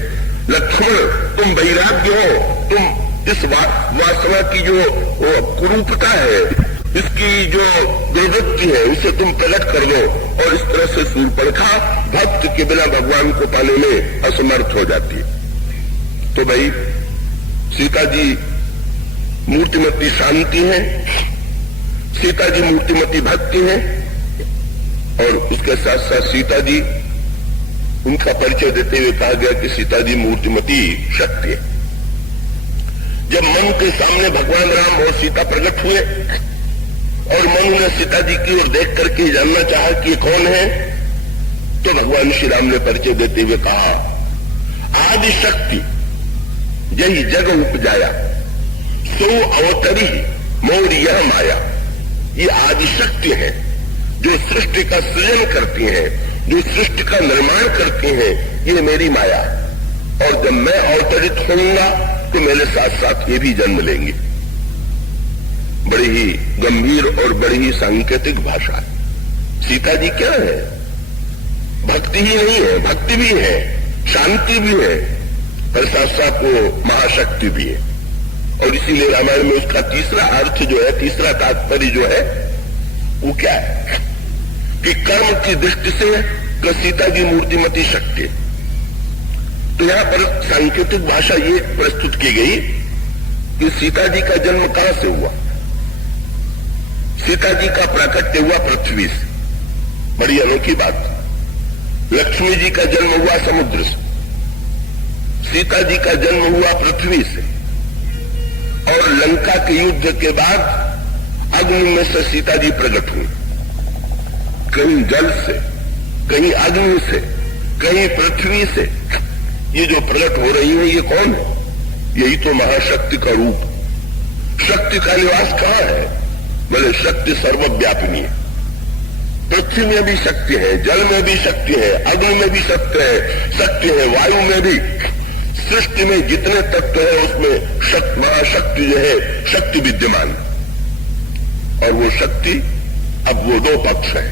लक्ष्मण तुम वैराग्य हो, तुम इस वासना की जो कुरूपता है, इसकी जो दुर्वृत्ति है उसे तुम प्रकट कर दो। और इस तरह से शूर्पणखा भक्त के बिना भगवान को पाने में असमर्थ हो जाती है। तो भाई सीता जी मूर्तिमती शांति है, सीता जी मूर्तिमती भक्ति है, और उसके साथ साथ सीता जी उनका परिचय देते हुए कहा गया कि सीता जी मूर्तिमती शक्ति है। जब मन के सामने भगवान राम और सीता प्रकट हुए और मनु ने सीता जी की ओर देख करके जानना चाहा कि ये कौन है, तो भगवान श्री राम ने परिचय देते हुए कहा आदि शक्ति यही जग उपजाया सो अवतरी मोर यह माया। ये आदि शक्ति है जो सृष्टि का सृजन करती है, जो सृष्टि का निर्माण करती है, ये मेरी माया। और जब मैं अवतरित होऊंगा तो मेरे साथ साथ ये भी जन्म लेंगे। बड़ी ही गंभीर और बड़ी ही सांकेतिक भाषा है। सीता जी क्या है? भक्ति ही नहीं है, भक्ति भी है, शांति भी है, पर साथ साथ वो महाशक्ति भी है। और इसीलिए रामायण में उसका तीसरा अर्थ जो है, तीसरा तात्पर्य जो है वो क्या है कि कर्म की दृष्टि से सीता जी मूर्तिमती शक्ति। तो यहां पर सांकेतिक भाषा ये प्रस्तुत की गई कि सीता जी का जन्म कहां से हुआ। सीता जी का प्राकट्य हुआ पृथ्वी से, बड़ी अनोखी बात। लक्ष्मी जी का जन्म हुआ समुद्र से, सीता जी का जन्म हुआ पृथ्वी से। और लंका के युद्ध के बाद अग्नि में से सीता जी प्रकट हुई, कहीं जल से, कहीं अग्नि से, कहीं पृथ्वी से। ये जो प्रकट हो रही है ये कौन है? यही तो महाशक्ति का रूप। शक्ति का निवास कहां है? बोले शक्ति सर्वव्यापिनी है। पृथ्वी में भी शक्ति है, जल में भी शक्ति है, अग्नि में भी शक्ति है, वायु में भी। सृष्टि में जितने तत्व है उसमें महाशक्ति जो है शक्ति विद्यमान। और वो शक्ति, अब वो दो पक्ष है,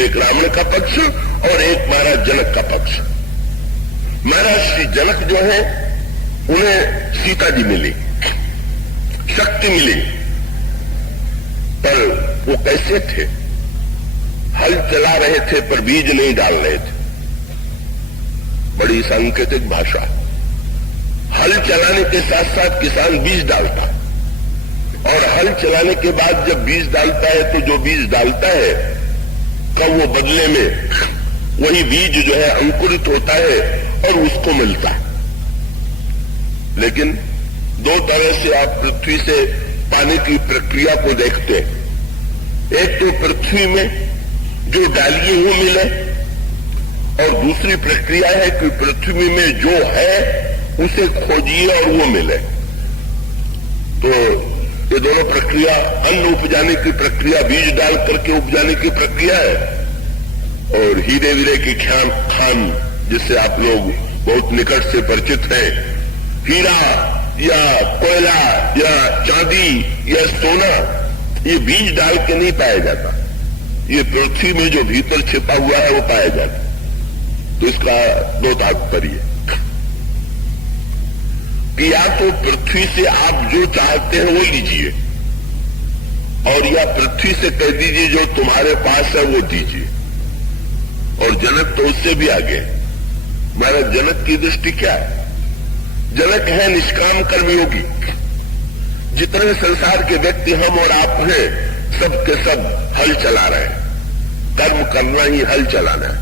एक रावण का पक्ष और एक महाराज जनक का पक्ष। महाराज श्री जनक जो है उन्हें सीता जी मिली, शक्ति मिली, पर वो कैसे थे? हल चला रहे थे पर बीज नहीं डाल रहे थे। बड़ी सांकेतिक भाषा। हल चलाने के साथ साथ किसान बीज डालता, और हल चलाने के बाद जब बीज डालता है तो जो बीज डालता है कब वो बदले में वही बीज जो है अंकुरित होता है और उसको मिलता है। लेकिन दो तरह से आप पृथ्वी से पानी की प्रक्रिया को देखते हैं। एक तो पृथ्वी में जो डालिए वो मिले, और दूसरी प्रक्रिया है कि पृथ्वी में जो है उसे खोजिए और वो मिले। तो ये दोनों प्रक्रिया, अन्न उपजाने की प्रक्रिया, बीज डाल करके उपजाने की प्रक्रिया है, और हीरे वीरे की खान जिससे आप लोग बहुत निकट से परिचित हैं, हीरा या कोयला या चांदी या सोना, ये बीज डाल के नहीं पाया जाता, ये पृथ्वी में जो भीतर छिपा हुआ है वो पाया जाता। तो इसका दो तात्पर्य कि या तो पृथ्वी से आप जो चाहते हैं वो लीजिए, और या पृथ्वी से कह दीजिए जो तुम्हारे पास है वो दीजिए। और जनक तो उससे भी आगे। महाराज जनक की दृष्टि क्या है? जनक है निष्काम कर्मयोगी। जितने संसार के व्यक्ति हम और आप हैं, सब के सब हल चला रहे हैं। कर्म करना ही हल चलाना है,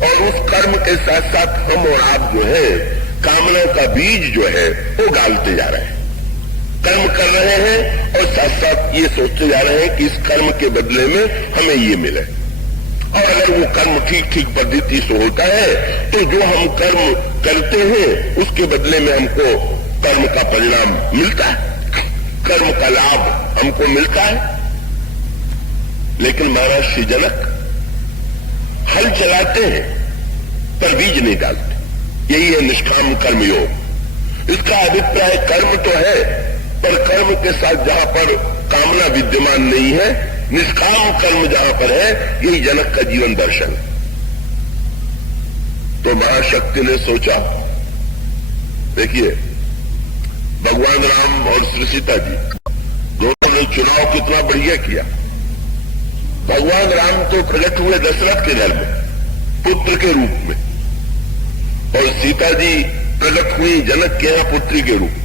और उस कर्म के साथ साथ हम और आप जो है कामना का बीज जो है वो डालते जा रहे हैं। कर्म कर रहे हैं और साथ साथ ये सोचते जा रहे हैं कि इस कर्म के बदले में हमें ये मिले। और अगर वो कर्म ठीक ठीक पद्धति से होता है तो जो हम कर्म करते हैं उसके बदले में हमको कर्म का परिणाम मिलता है, कर्म का लाभ हमको मिलता है। लेकिन महाराज श्री जनक हल चलाते हैं पर बीज नहीं डालते। यही है निष्काम कर्मयोग। इसका अभिप्राय कर्म तो है, पर कर्म के साथ जहां पर कामना विद्यमान नहीं है, निष्काम कर्म जहां पर है, यही जनक का जीवन दर्शन। तो महाशक्ति ने सोचा, देखिए भगवान राम और श्री सीता जी दोनों ने चुनाव कितना बढ़िया किया। भगवान राम तो प्रकट हुए दशरथ के घर में पुत्र के रूप में, और सीता जी प्रकट हुई जनक के यहां पुत्री के रूप।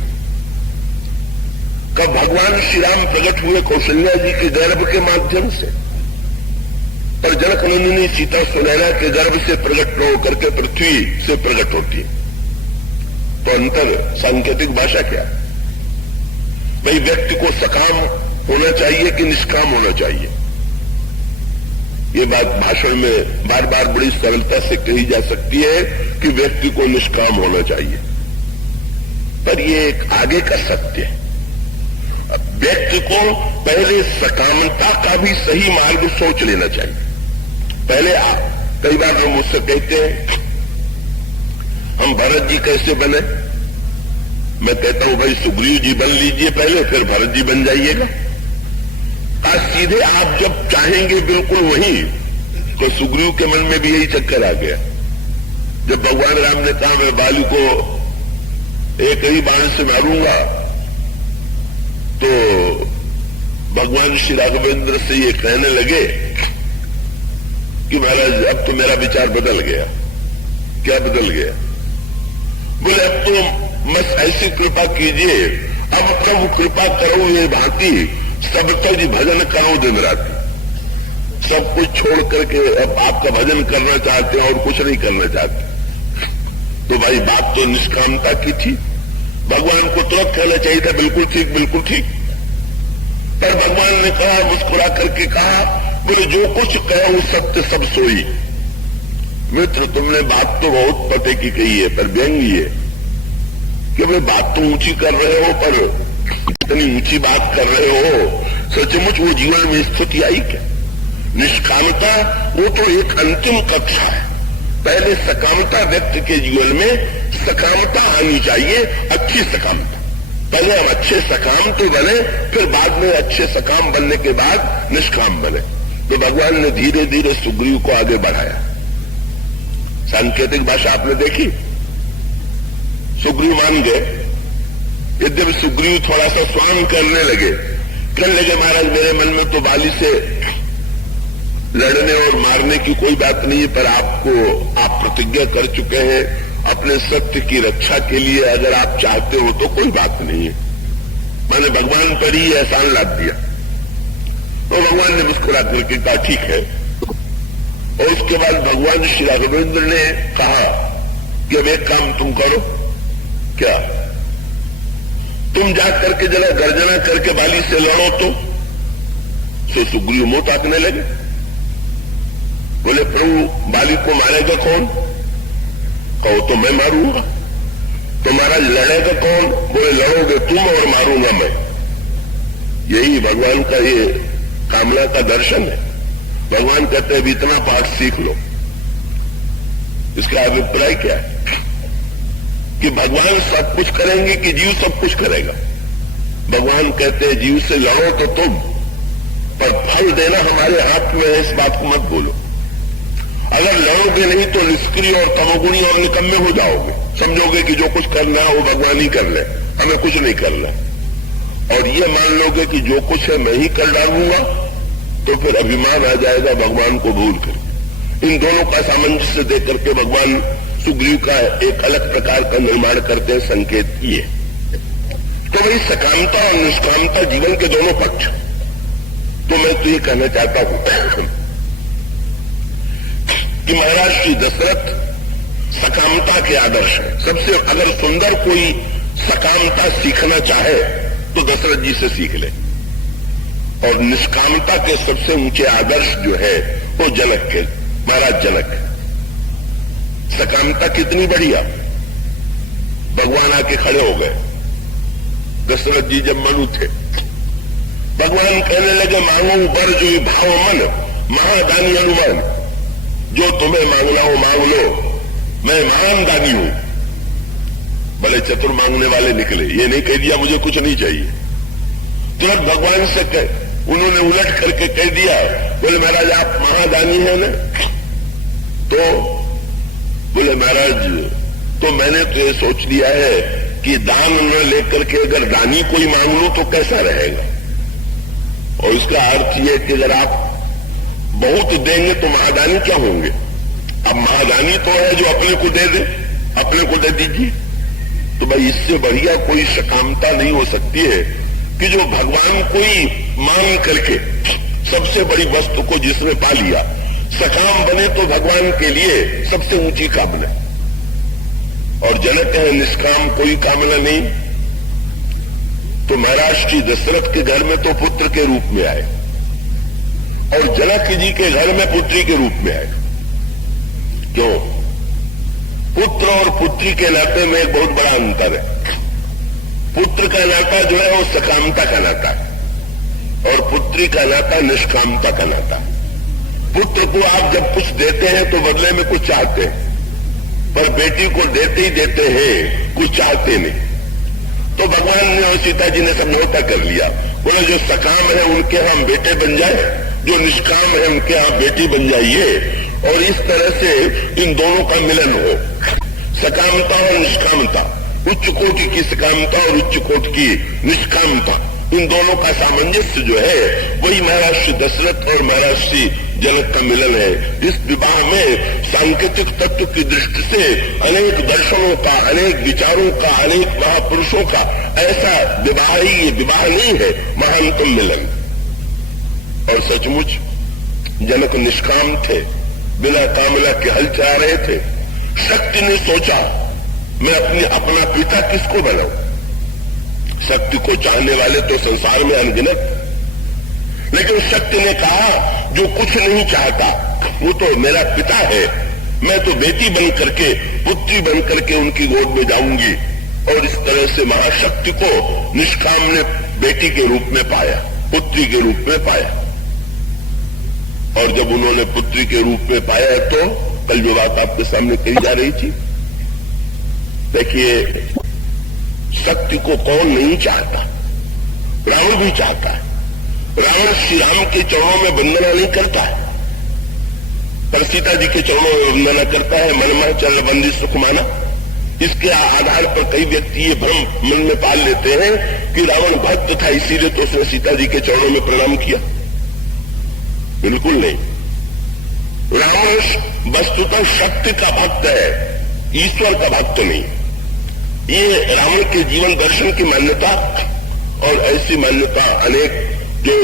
कब भगवान श्री राम प्रकट हुए कौशल्या जी के गर्भ के माध्यम से, पर जनक नंदिनी सीता सुनैना के गर्भ से प्रकट न होकर के पृथ्वी से प्रकट होती है। तो अंतर सांकेतिक भाषा क्या? भाई व्यक्ति को सकाम होना चाहिए कि निष्काम होना चाहिए? ये बात भाषण में बार बार बड़ी सरलता से कही जा सकती है कि व्यक्ति को निष्काम होना चाहिए, पर ये एक आगे का सत्य है। व्यक्ति को पहले सकामता का भी सही मार्ग सोच लेना चाहिए। पहले कई बार लोग मुझसे कहते हैं हम भरत जी कैसे बने? मैं कहता हूं भाई सुग्रीव जी बन लीजिए पहले, फिर भरत जी बन जाइएगा। आज सीधे आप जब चाहेंगे बिल्कुल वही, तो सुग्रीव के मन में भी यही चक्कर आ गया। जब भगवान राम ने कहा मैं बाली को एक ही बाण से मारूंगा, तो भगवान श्री राघवेंद्र से ये कहने लगे कि महाराज अब तो मेरा विचार बदल गया। क्या बदल गया? बोले अब तो बस ऐसी कृपा कीजिए, अब प्रभु कृपा करो ये भांति सबका जी भजन करो दिन रात। सब कुछ छोड़ करके अब आपका भजन करना चाहते हैं और कुछ नहीं करना चाहते। तो भाई बात तो निष्कामता की थी, भगवान को तुरंत कहना चाहिए था बिल्कुल ठीक बिल्कुल ठीक। पर भगवान ने कहा, मुस्कुरा करके कहा, बोले जो कुछ कहो सत्य सब सोई। मित्र तुमने बात तो बहुत पते की कही है, पर व्यंग्य है कि भाई बात तो ऊंची कर रहे हो, पर इतनी ऊंची बात कर रहे हो, सचमुच वो जीवन में स्थिति आई क्या? निष्कामता वो तो एक अंतिम कक्षा है। पहले सकामता व्यक्ति के जीवन में सकामता आनी चाहिए, अच्छी सकामता। पहले हम अच्छे सकाम तो बने, फिर बाद में अच्छे सकाम बनने के बाद निष्काम बने। तो भगवान ने धीरे धीरे सुग्रीव को आगे बढ़ाया। सांकेतिक भाषा आपने देखी, सुग्रीव मान गए। यद्यपि सुग्रीव थोड़ा सा स्वांग करने लगे, कहने लगे महाराज मेरे मन में तो बाली से लड़ने और मारने की कोई बात नहीं है, पर आप प्रतिज्ञा कर चुके हैं अपने सत्य की रक्षा के लिए, अगर आप चाहते हो तो कोई बात नहीं है। मैंने भगवान पर ही एहसान लाद दिया। तो भगवान ने मुस्कुरा करके कहा ठीक है। और उसके बाद भगवान श्री राघवेंद्र ने कहा कि अब एक काम तुम करो। क्या? तुम जा करके जरा गर्जना करके बाली से लड़ो। तो सुग्रीव मुंह ताकने लगे, बोले प्रभु बाली को मारेगा कौन? कहो तो मैं मारूंगा। तो महाराज लड़ेगा कौन? बोले लड़ोगे तुम और मारूंगा मैं। यही भगवान का ये कामना का दर्शन है। भगवान कहते हैं इतना पाठ सीख लो। इसका अभिप्राय क्या है कि भगवान सब कुछ करेंगे कि जीव सब कुछ करेगा? भगवान कहते हैं जीव से लड़ो तो तुम, पर फल देना हमारे हाथ में है, इस बात को मत बोलो। अगर लड़ोगे नहीं तो निष्क्रिय और तमोगुणी और निकम्मे हो जाओगे। समझोगे कि जो कुछ करना है वो भगवान ही कर ले, हमें कुछ नहीं करना। और ये मान लोगे कि जो कुछ है मैं ही कर डालूंगा, तो फिर अभिमान आ जाएगा भगवान को भूल कर। इन दोनों का सामंजस्य देकर के भगवान सुग्रीव का एक अलग प्रकार का निर्माण करते हैं, संकेत किए। तो वही सकामता और निष्कामता जीवन के दोनों पक्ष। तो मैं तो ये कहना चाहता हूं कि महाराज श्री दशरथ सकामता के आदर्श है। सबसे अगर सुंदर कोई सकामता सीखना चाहे तो दशरथ जी से सीख ले। और निष्कामता के सबसे ऊंचे आदर्श जो है वो जनक के, महाराज जनक। सकामता कितनी बढ़िया। भगवान आके खड़े हो गए। दशरथ जी जब मनु थे, भगवान कहने लगे मांगो बर जो भाव मन महादानी अनुमान। जो तुम्हें मांगना हो मांग लो, मैं महान दानी हूं। भले चतुर मांगने वाले निकले, ये नहीं कह दिया मुझे कुछ नहीं चाहिए। तुरंत भगवान से उन्होंने उलट करके कह दिया, बोले महाराज आप महादानी हैं ना? तो बोले महाराज तो मैंने तो ये सोच लिया है कि दान न लेकर के अगर दानी कोई मांग लो तो कैसा रहेगा। और इसका अर्थ ये कि अगर आप बहुत देंगे तो महादानी क्या होंगे? अब महादानी तो है जो अपने को दे दे, अपने को दे दीजिए। तो भाई इससे बढ़िया कोई सकामता नहीं हो सकती है कि जो भगवान को ही मांग करके सबसे बड़ी वस्तु को जिसने पा लिया, सकाम बने तो भगवान के लिए सबसे ऊंची कामना। और जनक है निष्काम कोई कामना नहीं। तो महाराज श्री दशरथ के घर में तो पुत्र के रूप में आए और जनक जी के घर में पुत्री के रूप में आए। क्यों? पुत्र और पुत्री के नाते में एक बहुत बड़ा अंतर है। पुत्र का नाता जो है वो सकामता का नाता है और पुत्री का नाता निष्कामता का नाता है। पुत्र को आप जब कुछ देते हैं तो बदले में कुछ चाहते हैं, पर बेटी को देते ही देते हैं, कुछ चाहते नहीं। तो भगवान ने और सीता जी ने समझौता कर लिया। बोले जो सकाम है उनके हम बेटे बन जाए, जो निष्काम है उनके यहाँ बेटी बन जाइए। और इस तरह से इन दोनों का मिलन हो, सकामता और निष्कामता, उच्च कोटि की सकामता और उच्च कोटि की निष्कामता, इन दोनों का सामंजस्य जो है वही महाराज श्री दशरथ और महाराज श्री जनक का मिलन है। इस विवाह में सांकेतिक तत्व की दृष्टि से अनेक दर्शनों का, अनेक विचारों का, अनेक महापुरुषों का ऐसा विवाह ही ये विवाह नहीं है, महानतम मिलन। और सचमुच जनक निष्काम थे, बिना कामना के हल चला रहे थे। शक्ति ने सोचा मैं अपना पिता किसको बनाऊं? शक्ति को चाहने वाले तो संसार में अनगिनत, लेकिन शक्ति ने कहा जो कुछ नहीं चाहता वो तो मेरा पिता है, मैं तो बेटी बन करके, पुत्री बन करके उनकी गोद में जाऊंगी। और इस तरह से महाशक्ति को निष्काम ने बेटी के रूप में पाया, पुत्री के रूप में पाया। और जब उन्होंने पुत्री के रूप में पाया तो कल जो बात आपके सामने कही जा रही थी, देखिए शक्ति को कौन नहीं चाहता, रावण भी चाहता है। रावण श्री राम के चरणों में वंदना नहीं करता है, पर सीता जी के चरणों में वंदना करता है। मन चरण बंदी सुख माना। इसके आधार पर कई व्यक्ति ये भ्रम मन में पाल लेते हैं कि रावण भक्त था इसीलिए तो उसने सीता जी के चरणों में प्रणाम किया। बिल्कुल नहीं, रावण वस्तुतः शक्ति का भक्त है, ईश्वर का भक्त नहीं। ये रावण के जीवन दर्शन की मान्यता और ऐसी मान्यता अनेक जो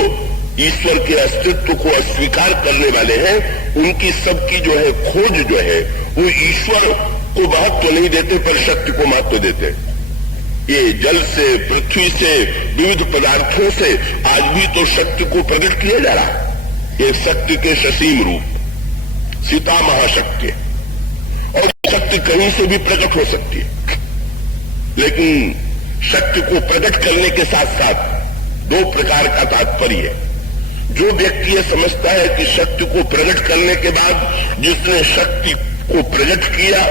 ईश्वर के अस्तित्व को अस्वीकार करने वाले हैं, उनकी सबकी जो है खोज जो है वो ईश्वर को महत्व नहीं देते पर शक्ति को महत्व देते। ये जल से, पृथ्वी से, विविध पदार्थों से आज भी तो शक्ति को प्रकट किया जा रहा है। ये शक्ति के ससीम रूप सीता महाशक्ति, और शक्ति कहीं से भी प्रकट हो सकती है। लेकिन शक्ति को प्रकट करने के साथ साथ दो प्रकार का तात्पर्य है। जो व्यक्ति ये समझता है कि शक्ति को प्रकट करने के बाद जिसने शक्ति को प्रकट किया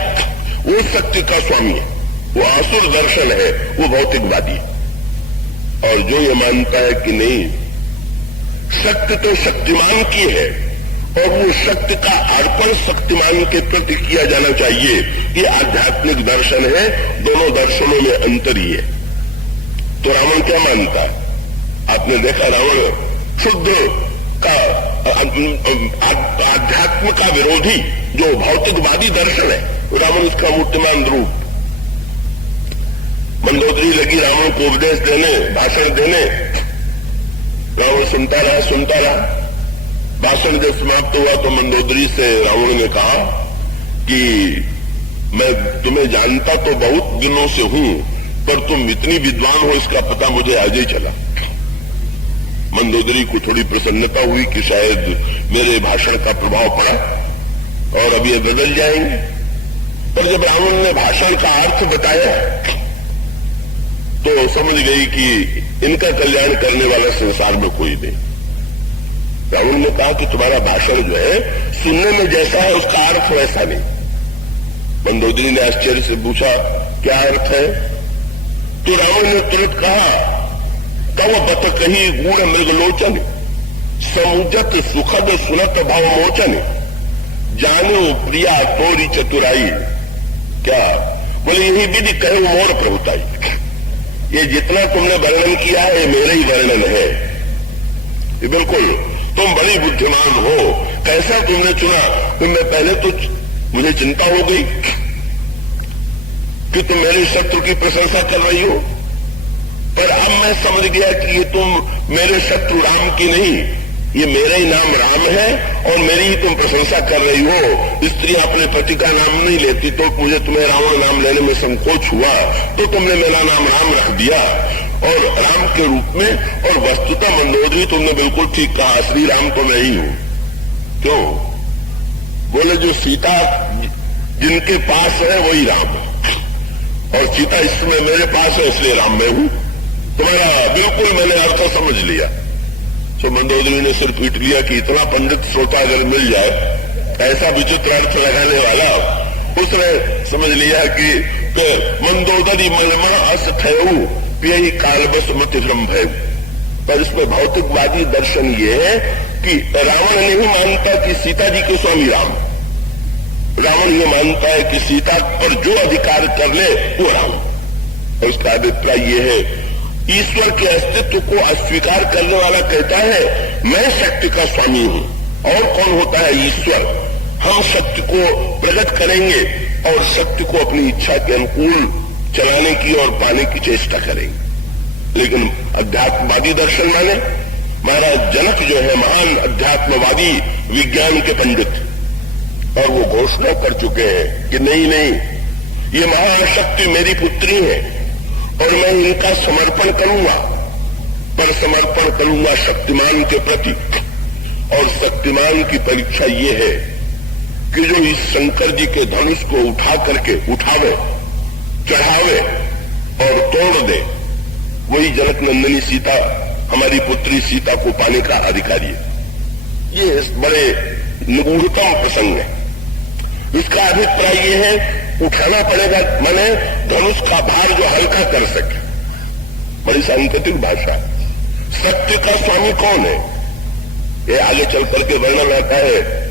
वो शक्ति का स्वामी है, वो आसुर दर्शन है, वो भौतिकवादी है। और जो ये मानता है कि नहीं, शक्ति तो शक्तिमान की है और वो शक्ति का अर्पण शक्तिमान के प्रति किया जाना चाहिए, ये आध्यात्मिक दर्शन है। दोनों दर्शनों में अंतर ही है। तो रावण क्या मानता है? आपने देखा रावण शुद्ध का आध्यात्म का विरोधी जो भौतिकवादी दर्शन है, रावण इसका मूर्तिमान रूप। मंदोदरी लगी रावण को उपदेश देने, भाषण देने। रावण सुनता रहा। भाषण जब समाप्त हुआ तो मंदोदरी से रावण ने कहा कि मैं तुम्हें जानता तो बहुत दिनों से हूं, पर तुम इतनी विद्वान हो इसका पता मुझे आज ही चला। मंदोदरी को थोड़ी प्रसन्नता हुई कि शायद मेरे भाषण का प्रभाव पड़ा और अब ये बदल जाएंगे। पर जब रावण ने भाषण का अर्थ बताया तो समझ गई कि इनका कल्याण करने वाला संसार में कोई नहीं। रावण ने कहा कि तुम्हारा भाषण जो है सुनने में जैसा है उसका अर्थ वैसा नहीं। मंदोदरी ने आश्चर्य से पूछा क्या अर्थ है? तो रावण ने तुरंत कहा तव बत कही गूढ़ मृगलोचन समुजत सुखद सुनत भाव मोचन जानो प्रिया तोरी चतुराई। क्या बोले? यही विधि कहे मोर प्रभुताई। ये जितना तुमने वर्णन किया है मेरा ही वर्णन है। ये बिल्कुल तुम बड़ी बुद्धिमान हो। कैसा तुमने चुना? तुमने पहले तो मुझे चिंता हो गई कि तुम मेरे शत्रु की प्रशंसा कर रही हो, पर अब मैं समझ गया कि ये तुम मेरे शत्रु राम की नहीं, ये मेरा ही नाम राम है और मेरी ही तुम प्रशंसा कर रही हो। स्त्री अपने पति का नाम नहीं लेती तो मुझे तुम्हें रावण नाम लेने में संकोच हुआ, तो तुमने मेरा नाम राम रख दिया और राम के रूप में। और वस्तुतः मंदोदरी तुमने बिल्कुल ठीक कहा, श्री राम तो मैं ही हूं। क्यों? बोले जो सीता जिनके पास है वही राम, और सीता इस समय मेरे पास है इसलिए राम मैं हूं। तुम्हारा बिल्कुल मैंने अर्थ समझ लिया। तो मंदोदरी ने सिर पीट लिया कि इतना पंडित श्रोता अगर मिल जाए ऐसा विचित्र अर्थ लगाने वाला, उसने समझ लिया कि मंदोदरी मनमण अस थयऊ यही कालबस मत भ्रम भय। पर इसमें भौतिकवादी दर्शन ये है कि रावण नहीं मानता कि सीता जी के स्वामी राम, रावण ये मानता है कि सीता पर जो अधिकार कर ले वो राम। और उसका अभिप्राय ये है ईश्वर के अस्तित्व को अस्वीकार करने वाला कहता है मैं शक्ति का स्वामी हूं, और कौन होता है? ईश्वर। हम शक्ति को प्रकट करेंगे और शक्ति को अपनी इच्छा के अनुकूल चलाने की और पाने की चेष्टा करेंगे। लेकिन अध्यात्मवादी दर्शन माने महाराज जनक जो है महान अध्यात्मवादी विज्ञान के पंडित, और वो घोषणा कर चुके हैं कि नहीं ये महाशक्ति मेरी पुत्री है और मैं इनका समर्पण करूंगा, पर समर्पण करूंगा शक्तिमान के प्रति। और शक्तिमान की परीक्षा ये है कि जो इस शंकर जी के धनुष को उठा करके उठावे, चढ़ावे और तोड़ दे, वही जनक नंदिनी सीता, हमारी पुत्री सीता को पाने का अधिकारी है। ये बड़े निगूढ़तम प्रसंग है। इसका अभिप्राय ये है, उठाना पड़ेगा, माने धनुष का भार जो हल्का कर सके। बड़ी सांकेतिक भाषा। सत्य का स्वामी कौन है, ये आगे चल करके वर्णन आता है।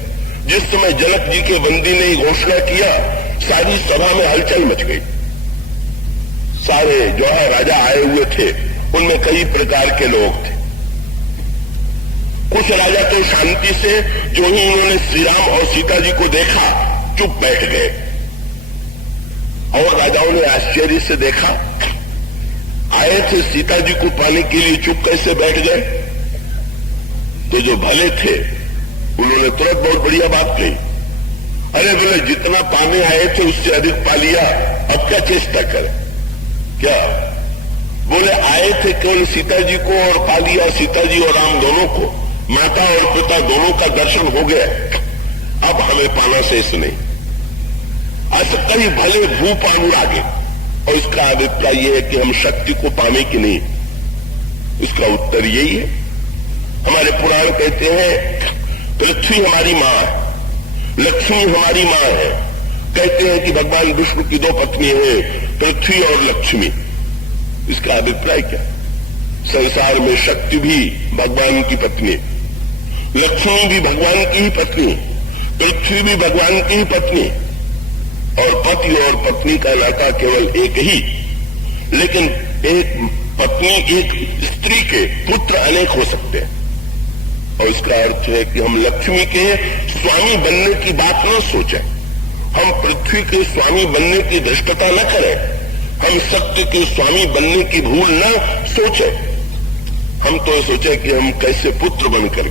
जिस समय जनक जी के बंदी ने घोषणा किया, सारी सभा में हलचल मच गई। सारे जो है राजा आए हुए थे, उनमें कई प्रकार के लोग थे। कुछ राजा तो शांति से, जो ही उन्होंने श्री राम और सीता जी को देखा, चुप बैठ गए। और राजाओं ने आश्चर्य से देखा, आए थे सीता जी को पाने के लिए, चुप कैसे बैठ गए। तो जो भले थे उन्होंने तुरंत बहुत बढ़िया बात कही, अरे बोले जितना पाने आए थे उससे अधिक पा लिया, अब क्या चेष्टा करें। क्या बोले, आए थे केवल सीता जी को और पा लिया, सीता जी और राम दोनों को, माता और पिता दोनों का दर्शन हो गया, अब हमें पाना शेष नहीं। असक्ता ही भले भूप अनुरागे। और इसका अभिप्राय यह है कि हम शक्ति को पाने की नहीं। इसका उत्तर यही है। हमारे पुराण कहते हैं पृथ्वी हमारी मां है, लक्ष्मी हमारी मां है। कहते हैं कि भगवान विष्णु की दो पत्नी है, पृथ्वी और लक्ष्मी। इसका अभिप्राय क्या? संसार में शक्ति भी भगवान की पत्नी, लक्ष्मी भी भगवान की ही पत्नी, पृथ्वी भी भगवान की ही पत्नी। और पति और पत्नी का नाता केवल एक ही, लेकिन एक पत्नी, एक स्त्री के पुत्र अनेक हो सकते हैं। और इसका अर्थ है कि हम लक्ष्मी के स्वामी बनने की बात न सोचें, हम पृथ्वी के स्वामी बनने की धृष्टता न करें, हम सत्य के स्वामी बनने की भूल न सोचें। हम तो सोचें कि हम कैसे पुत्र बनकर,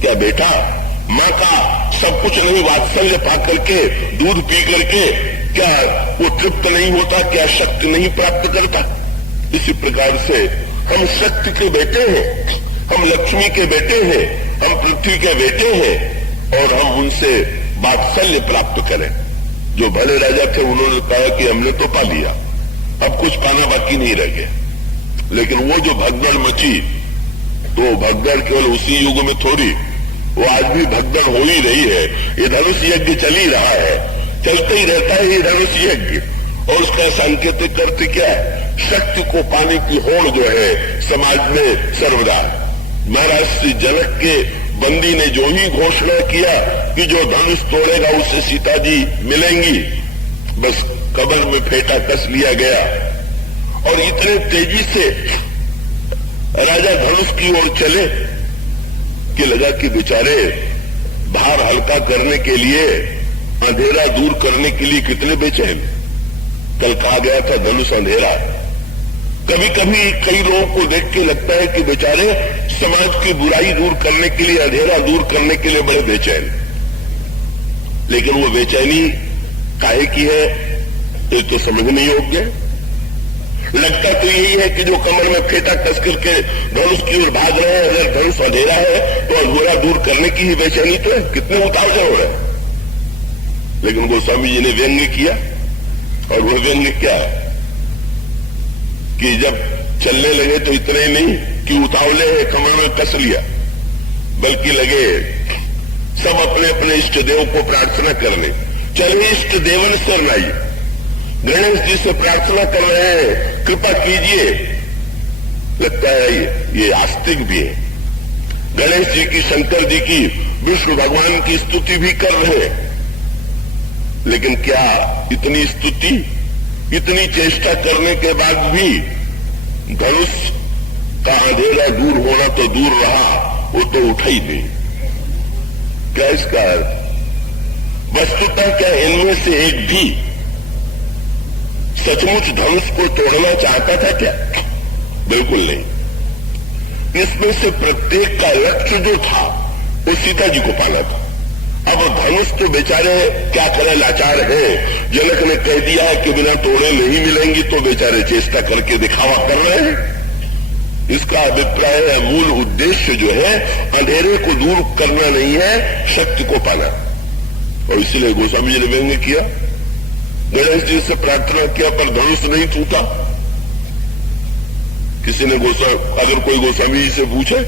क्या बेटा मां का सब कुछ नहीं वात्सल्य पा करके, दूध पी करके क्या वो तृप्त नहीं होता, क्या शक्ति नहीं प्राप्त करता। इसी प्रकार से हम शक्ति के बेटे हैं, हम लक्ष्मी के बेटे हैं, हम पृथ्वी के बेटे हैं, और हम उनसे वात्सल्य प्राप्त करें। जो भले राजा थे उन्होंने कहा कि हमने तो पा लिया, अब कुछ पाना बाकी नहीं रह गया। लेकिन वो जो भगदड़ मची, तो भगदड़ केवल उसी युग में थोड़ी, वो आज भी भगदड़ हो ही रही है। ये धनुष यज्ञ चल ही रहा है, चलते ही रहता है ये धनुष यज्ञ। और उसका सांकेतिक अर्थ क्या है? शक्ति को पाने की होड़ जो है समाज में सर्वदा। महाराज श्री जनक के बंदी ने जो ही घोषणा किया कि जो धनुष तोड़ेगा उसे सीता जी मिलेंगी, बस कबर में फेंटा कस लिया गया। और इतने तेजी से राजा धनुष की ओर चले कि लगा कि बेचारे भार हल्का करने के लिए, अंधेरा दूर करने के लिए कितने बेचैन। कल कहा गया था धनुष अंधेरा। कभी कभी कई लोगों को देख के लगता है कि बेचारे समाज की बुराई दूर करने के लिए, अंधेरा दूर करने के लिए बड़े बेचैन। लेकिन वो बेचैनी काहे की है, ये तो समझने योग्य है। लगता तो यही है कि जो कमर में फेंटा कस करके धनुष की ओर भाग रहे हैं, अगर धनुष अंधेरा है तो अंधेरा दूर करने की ही बेचैनी तो है। कितने उतावले हो रहे हैं। लेकिन गोस्वामी जी ने व्यंग्य किया, और वो व्यंग्य क्या कि जब चलने लगे तो इतने ही नहीं कि उतावले है कमर में कस लिया, बल्कि लगे सब अपने अपने इष्ट देव को प्रार्थना करने। चलिए इष्ट देवन शरणाई, गणेश जी से प्रार्थना कर रहे हैं, कृपा कीजिए। लगता है ये आस्तिक भी है। गणेश जी की, शंकर जी की, विष्णु भगवान की स्तुति भी कर रहे हैं। लेकिन क्या इतनी स्तुति, इतनी चेष्टा करने के बाद भी धनुष का अंधेरा दूर होना तो दूर रहा, वो तो उठा ही नहीं। क्या इसका वस्तुतः क्या इनमें से एक भी सचमुच धनुष को तोड़ना चाहता था क्या? बिल्कुल नहीं। इसमें से प्रत्येक का लक्ष्य जो था वो सीता जी को पाना था। अब धनुष तो बेचारे क्या करें, लाचार है। जनक ने कह दिया है कि बिना तोड़े नहीं मिलेंगी, तो बेचारे चेष्टा करके दिखावा कर रहे हैं। इसका अभिप्राय है, मूल उद्देश्य जो है अंधेरे को दूर करना नहीं है, शक्ति को पाना। और इसलिए गोस्वामी जी ने व्यंग्य किया, गणेश जी से प्रार्थना किया पर धनुष नहीं टूटा। किसी ने अगर कोई गोस्वामी जी से पूछे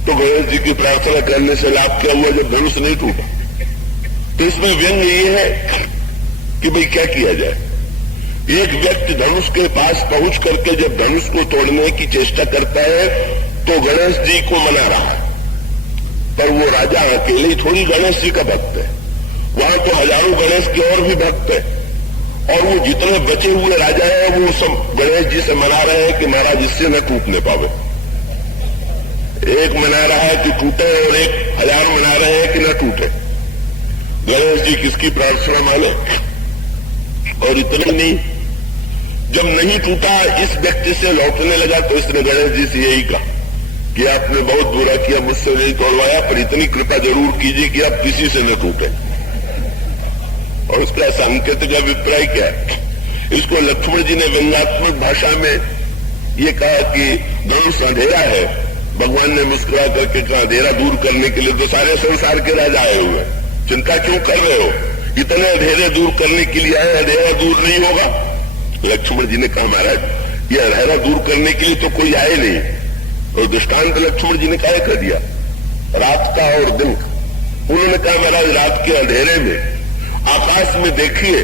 तो गणेश जी की प्रार्थना करने से लाभ क्या हुआ जब धनुष नहीं टूटा? तो इसमें व्यंग ये है कि भाई क्या किया जाए। एक व्यक्ति धनुष के पास पहुंच करके जब धनुष को तोड़ने की चेष्टा करता है तो गणेश जी को मना रहा है, पर वो राजा अकेले ही थोड़ी गणेश जी का भक्त है, वहां तो हजारों गणेश के और भी भक्त है, और वो जितने बचे हुए राजा हैं वो सब गणेश जी से मना रहे हैं कि महाराज इससे न टूटने पावे। एक मना रहा है कि टूटे और एक हजार मना रहे हैं कि न टूटे। गणेश जी किसकी प्रार्थना माने? और इतना नहीं, जब नहीं टूटा इस व्यक्ति से लौटने लगा तो इसने गणेश जी से यही कहा कि आपने बहुत बुरा किया, मुझसे नहीं तोड़वाया, पर इतनी कृपा जरूर कीजिए कि आप किसी से न टूटे। और इसका सांकेतिक अभिप्राय क्या है? इसको लक्ष्मण जी ने व्यंग्यात्मक भाषा में ये कहा कि धनुष अंधेरा है, भगवान ने मुस्कुरा करके कहा अंधेरा दूर करने के लिए तो सारे संसार के राजा आए हुए, चिंता क्यों कर रहे हो? इतने अंधेरे दूर करने के लिए आए, अंधेरा दूर नहीं होगा? लक्ष्मण जी ने कहा महाराज ये अंधेरा दूर करने के लिए तो कोई आए नहीं। और दृष्टांत लक्ष्मण जी ने क्या कर दिया, रात का और दिन का। उन्होंने कहा महाराज रात के अंधेरे में आकाश में देखिए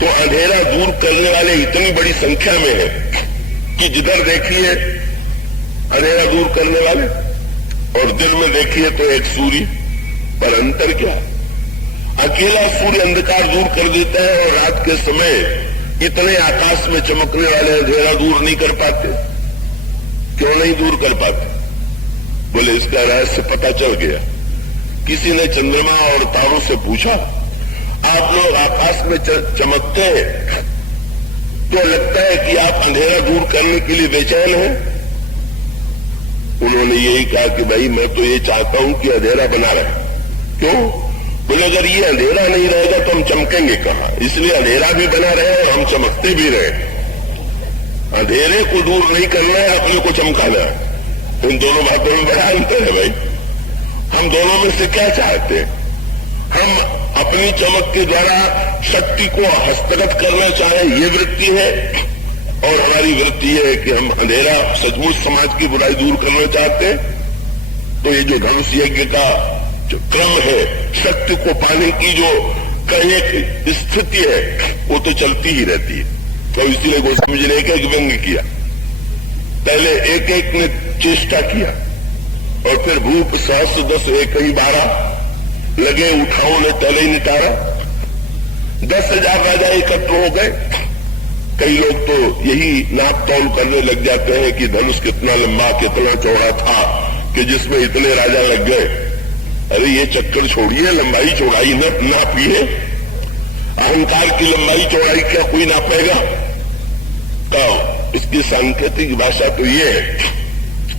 तो अंधेरा दूर करने वाले इतनी बड़ी संख्या में है कि जिधर देखिए अंधेरा दूर करने वाले, और दिन में देखिए तो एक सूर्य, पर अंतर क्या? अकेला सूर्य अंधकार दूर कर देता है और रात के समय इतने आकाश में चमकने वाले अंधेरा दूर नहीं कर पाते। क्यों नहीं दूर कर पाते? बोले इसका रहस्य पता चल गया। किसी ने चंद्रमा और तारों से पूछा आप लोग आकाश में चमकते हैं तो लगता है कि आप अंधेरा दूर करने के लिए बेचैन हैं? उन्होंने यही कहा कि भाई मैं तो ये चाहता हूं कि अंधेरा बना रहे। क्यों? बोले अगर ये अंधेरा नहीं रहेगा तो हम चमकेंगे कहां, इसलिए अंधेरा भी बना रहे और हम चमकते भी रहे। अंधेरे को दूर नहीं करना है, अपने को चमकाना है। इन दोनों बातों में बड़ा अंतर है भाई। हम दोनों में से क्या चाहते हैं? हम अपनी चमक के द्वारा शक्ति को हस्तगत करना चाहे, ये वृत्ति है, और हमारी वृत्ति है कि हम अंधेरा सचमुच समाज की बुराई दूर करना चाहते हैं। तो ये जो धनुष यज्ञ का जो क्रम है, शक्ति को पाने की जो एक स्थिति है, वो तो चलती ही रहती है। तो इसीलिए गोस्वामी जी ने एक एक व्यंग किया। पहले एक एक ने चेष्टा किया और फिर भूप सहस्र 10 एक ही 12 लगे, उठाओ ने तले निटारा। 10,000 राजा एकत्र हो गए। कई लोग तो यही नाप तौल करने लग जाते हैं कि धनुष कितना लंबा कितना चौड़ा था कि जिसमें इतने राजा लग गए। अरे ये चक्कर छोड़िए, लंबाई चौड़ाई न नापिए। अहंकार की लंबाई चौड़ाई क्या कोई नापेगा? तो इसकी सांकेतिक भाषा तो ये है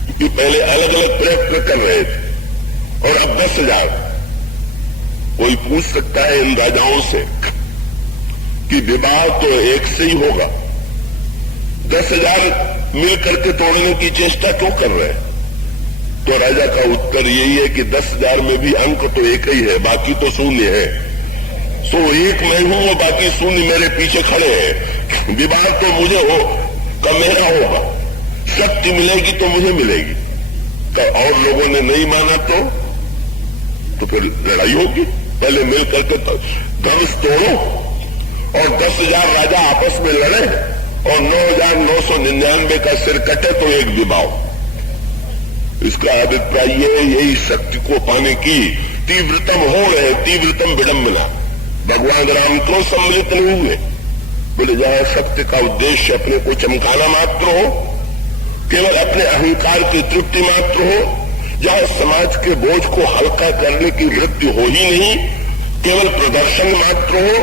कि पहले अलग अलग प्रयत्न कर रहे थे और अब 10,000। कोई पूछ सकता है इन राजाओं से कि विवाह तो एक से ही होगा, 10,000 मिल करके तोड़ने की चेष्टा क्यों कर रहे हैं? तो राजा का उत्तर यही है कि 10,000 में भी अंक तो एक ही है, बाकी तो शून्य है। सो एक मैं हूं और बाकी शून्य मेरे पीछे खड़े हैं। विवाह तो मुझे हो का मेरा होगा, शक्ति मिलेगी तो मुझे मिलेगी। तो और लोगों ने नहीं माना तो फिर लड़ाई होगी। पहले मिल करके तो धनुष तोड़ो और 10,000 राजा आपस में लड़े और 9,999 का सिर कटे तो एक विवाह। इसका अभिप्राय यही शक्ति को पाने की तीव्रतम हो रहे, तीव्रतम विडंबना। भगवान राम क्यों सम्मिलित नहीं हुए? बोले जहां शक्ति का उद्देश्य अपने को चमकाना मात्र हो, केवल अपने अहंकार की तृप्ति मात्र हो, जहां समाज के बोझ को हल्का करने की वृत्ति हो ही नहीं, केवल प्रदर्शन मात्र हो,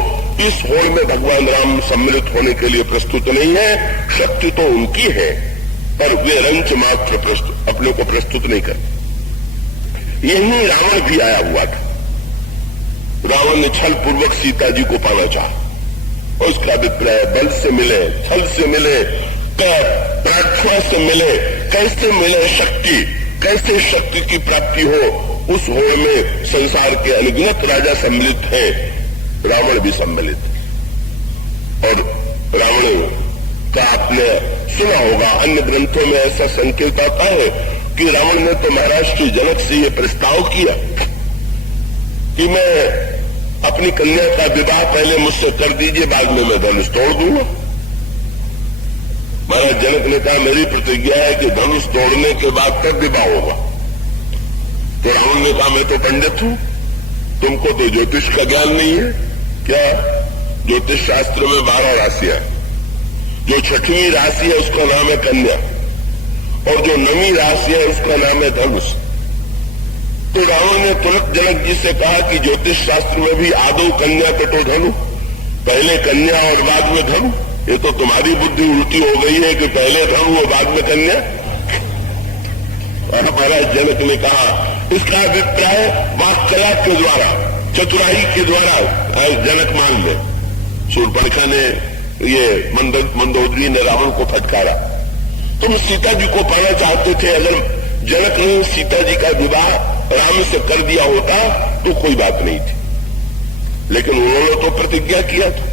इस होड़ में भगवान राम सम्मिलित होने के लिए प्रस्तुत नहीं है। शक्ति तो उनकी है पर वे रंच मात्र अपने को प्रस्तुत नहीं करते। यही रावण भी आया हुआ था। रावण ने छल पूर्वक सीता जी को पाना चाहा और उसका अभिप्राय बल से मिले, छल से मिले, प्रार्थना से मिले, कैसे मिले शक्ति, कैसे शक्ति की प्राप्ति हो। उस होड़ में संसार के अनगिनत राजा सम्मिलित हैं, रावण भी सम्मिलित है। और रावण तो आपने सुना होगा अन्य ग्रंथों में ऐसा संकेत आता है कि रावण ने तो महाराज श्री जनक से यह प्रस्ताव किया कि मैं अपनी कन्या का विवाह पहले मुझसे कर दीजिए, बाद में मैं धनुष तोड़ दूंगा। महाराज जनक ने कहा मेरी प्रतिज्ञा है कि धनुष तोड़ने के बाद तब विवाह होगा। तो रावण ने कहा मैं तो पंडित हूं, तुमको तो ज्योतिष का ज्ञान नहीं है क्या? ज्योतिष शास्त्र में 12 राशियां है। जो 6वीं राशि है उसका नाम है कन्या और जो 9वीं राशि है उसका नाम है धनुष। तो रावण ने तुरंत जनक जी से कहा कि ज्योतिष शास्त्र में भी आदौ कन्या कटो धनु, पहले कन्या और बाद में धनु। ये तो तुम्हारी बुद्धि उल्टी हो गई है कि पहले धनु और बाद में कन्या। महाराज जनक ने कहा इसका अभिप्राय वाक्कला के द्वारा, चतुराई के द्वारा जनक मान ले। शूर्पणखा ने ये मंदोदरी ने रावण को फटकारा, तुम सीता जी को पाना चाहते थे, अगर जनक ने सीता जी का विवाह राम से कर दिया होता तो कोई बात नहीं थी, लेकिन उन्होंने तो प्रतिज्ञा किया था।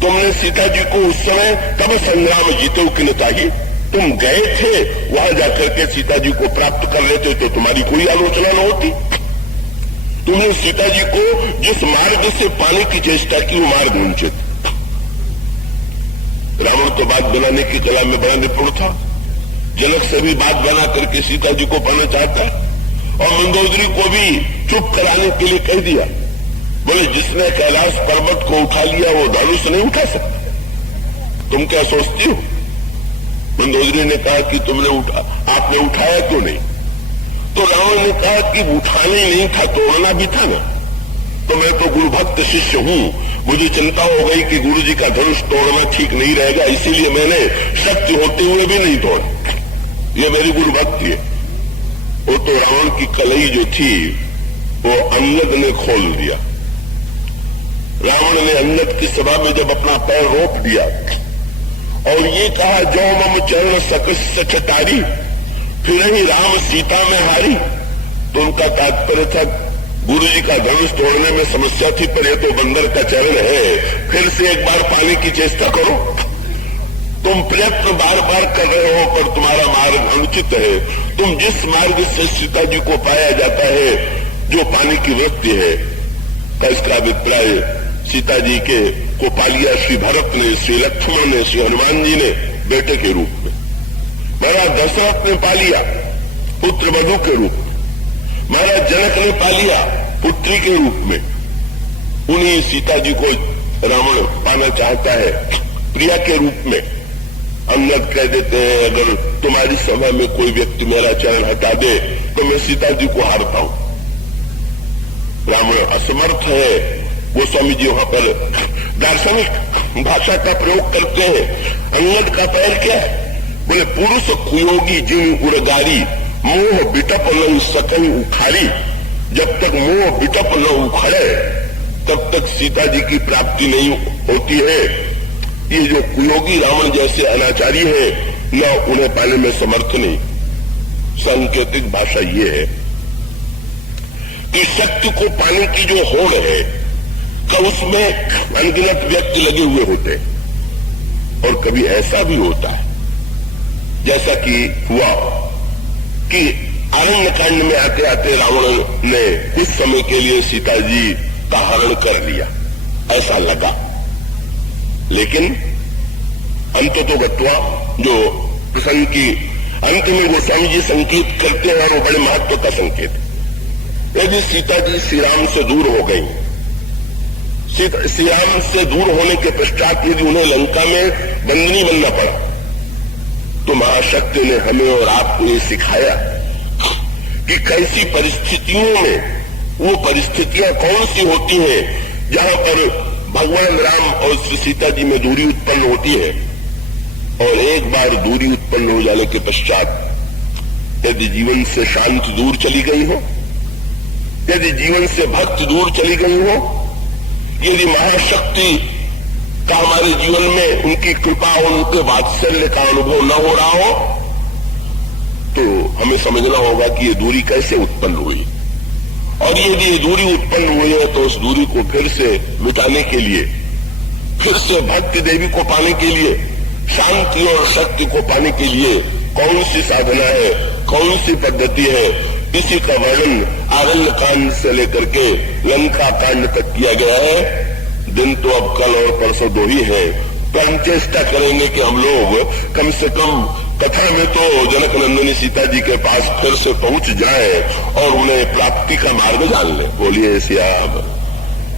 तुमने सीता जी को उस समय तब संग्राम जीते कि नहीं, तुम गए थे वहां जाकर के सीता जी को प्राप्त कर लेते तो तुम्हारी कोई आलोचना न होती। तुमने सीता जी को जिस मार्ग से पाने की चेष्टा की वो मार्ग उचित। रावण तो बात बनाने की कला में बड़ा निपुण था, जनक से भी बात बना करके सीता जी को पाना चाहता और मंदोदरी को भी चुप कराने के लिए कह दिया। बोले जिसने कैलाश पर्वत को उठा लिया वो धनुष नहीं उठा सकता, तुम क्या सोचती हो? मंदोदरी ने कहा कि आपने उठाया क्यों नहीं? तो रावण ने कहा कि उठाना ही नहीं था, तोड़ना भी था ना। तो मैं तो गुरु भक्त शिष्य हूं, मुझे चिंता हो गई कि गुरु जी का धनुष तोड़ना ठीक नहीं रहेगा, इसीलिए मैंने शक्ति होते हुए भी नहीं तोड़ा। ये मेरी गुरु भक्ति है। वो तो रावण की कलई जो थी वो अंगद ने खोल दिया। रावण ने अंगद की सभा में जब अपना पैर रोक दिया और ये कहा जो मम चरण सकस सचतारी, फिर ही राम सीता में हारी, तो उनका तात्पर्य था गुरु जी का धनुष तोड़ने में समस्या थी, पर ये तो बंदर का चरण है, फिर से एक बार पाने की चेष्टा करो। तुम प्रयत्न बार बार कर रहे हो पर तुम्हारा मार्ग अनुचित है। तुम जिस मार्ग से सीता जी को पाया जाता है, जो पाने की वृत्ति है, का इसका अभिप्राय सीता जी को पा लिया श्री भरत ने, श्री लक्ष्मण ने, श्री हनुमान जी ने बेटे के रूप में, महाराज दशरथ ने पा लिया पुत्र वधु के रूप में, महाराज जनक ने पा लिया पुत्री के रूप में। उन्हीं सीता जी को रावण पाना चाहता है प्रिया के रूप में। अंगद कह देते हैं अगर तुम्हारी सभा में कोई व्यक्ति मेरा चरण हटा दे तो मैं सीता जी को हारता हूं। रावण असमर्थ है। वो स्वामी जी वहां पर दार्शनिक भाषा का प्रयोग करते हैं। अंगद का पैर क्या है? बोले पुरुष कुयोगी जिन उड़गारी, मोह बिटप न सकई उखाड़ी। जब तक मोह बिटप न उखड़े तब तक सीता जी की प्राप्ति नहीं होती है। ये जो कुयोगी रावण जैसे अनाचारी है न उन्हें पाने में समर्थ नहीं। सांकेतिक भाषा ये है कि शक्ति को पाने की जो होड़ है का उसमें अनगिनत व्यक्ति लगे हुए होते हैं। और कभी ऐसा भी होता है जैसा कि हुआ कि आरण्य कांड में आते आते रावण ने कुछ समय के लिए सीता जी का हरण कर लिया, ऐसा लगा, लेकिन अंत तो गत्वा जो प्रसंग की अंत में गोस्वामी जी संकेत करते हैं वो बड़े महत्व का संकेत। यदि सीता जी श्री राम से दूर हो गई, श्री राम से दूर होने के पश्चात यदि उन्हें लंका में बंदनी बनना पड़ा तो महाशक्ति ने हमें और आपको ये सिखाया कि कैसी परिस्थितियों में वो परिस्थितियां कौन सी होती हैं जहां पर भगवान राम और श्री सीता जी में दूरी उत्पन्न होती है। और एक बार दूरी उत्पन्न हो जाने के पश्चात यदि जीवन से शांत दूर चली गई हो, यदि जीवन से भक्त दूर चली गई हो, यदि महाशक्ति का हमारे जीवन में उनकी कृपा और उनके वात्सल्य का अनुभव न हो रहा हो तो हमें समझना होगा कि ये दूरी कैसे उत्पन्न हुई। और यदि ये दूरी उत्पन्न हुई है तो उस दूरी को फिर से मिटाने के लिए, फिर से भक्ति देवी को पाने के लिए, शांति और शक्ति को पाने के लिए कौन सी साधना है, कौन सी पद्धति है, इसी का वर्णन आरण्य कांड से लेकर के लंका कांड तक किया गया है। दिन तो अब कल और परसों 2 ही है, तो हम चेष्टा करेंगे कि हम लोग कम से कम कथा में तो जनक नंदिनी सीता जी के पास फिर से पहुंच जाए और उन्हें प्राप्ति का मार्ग जान ले। बोलिए श्याम।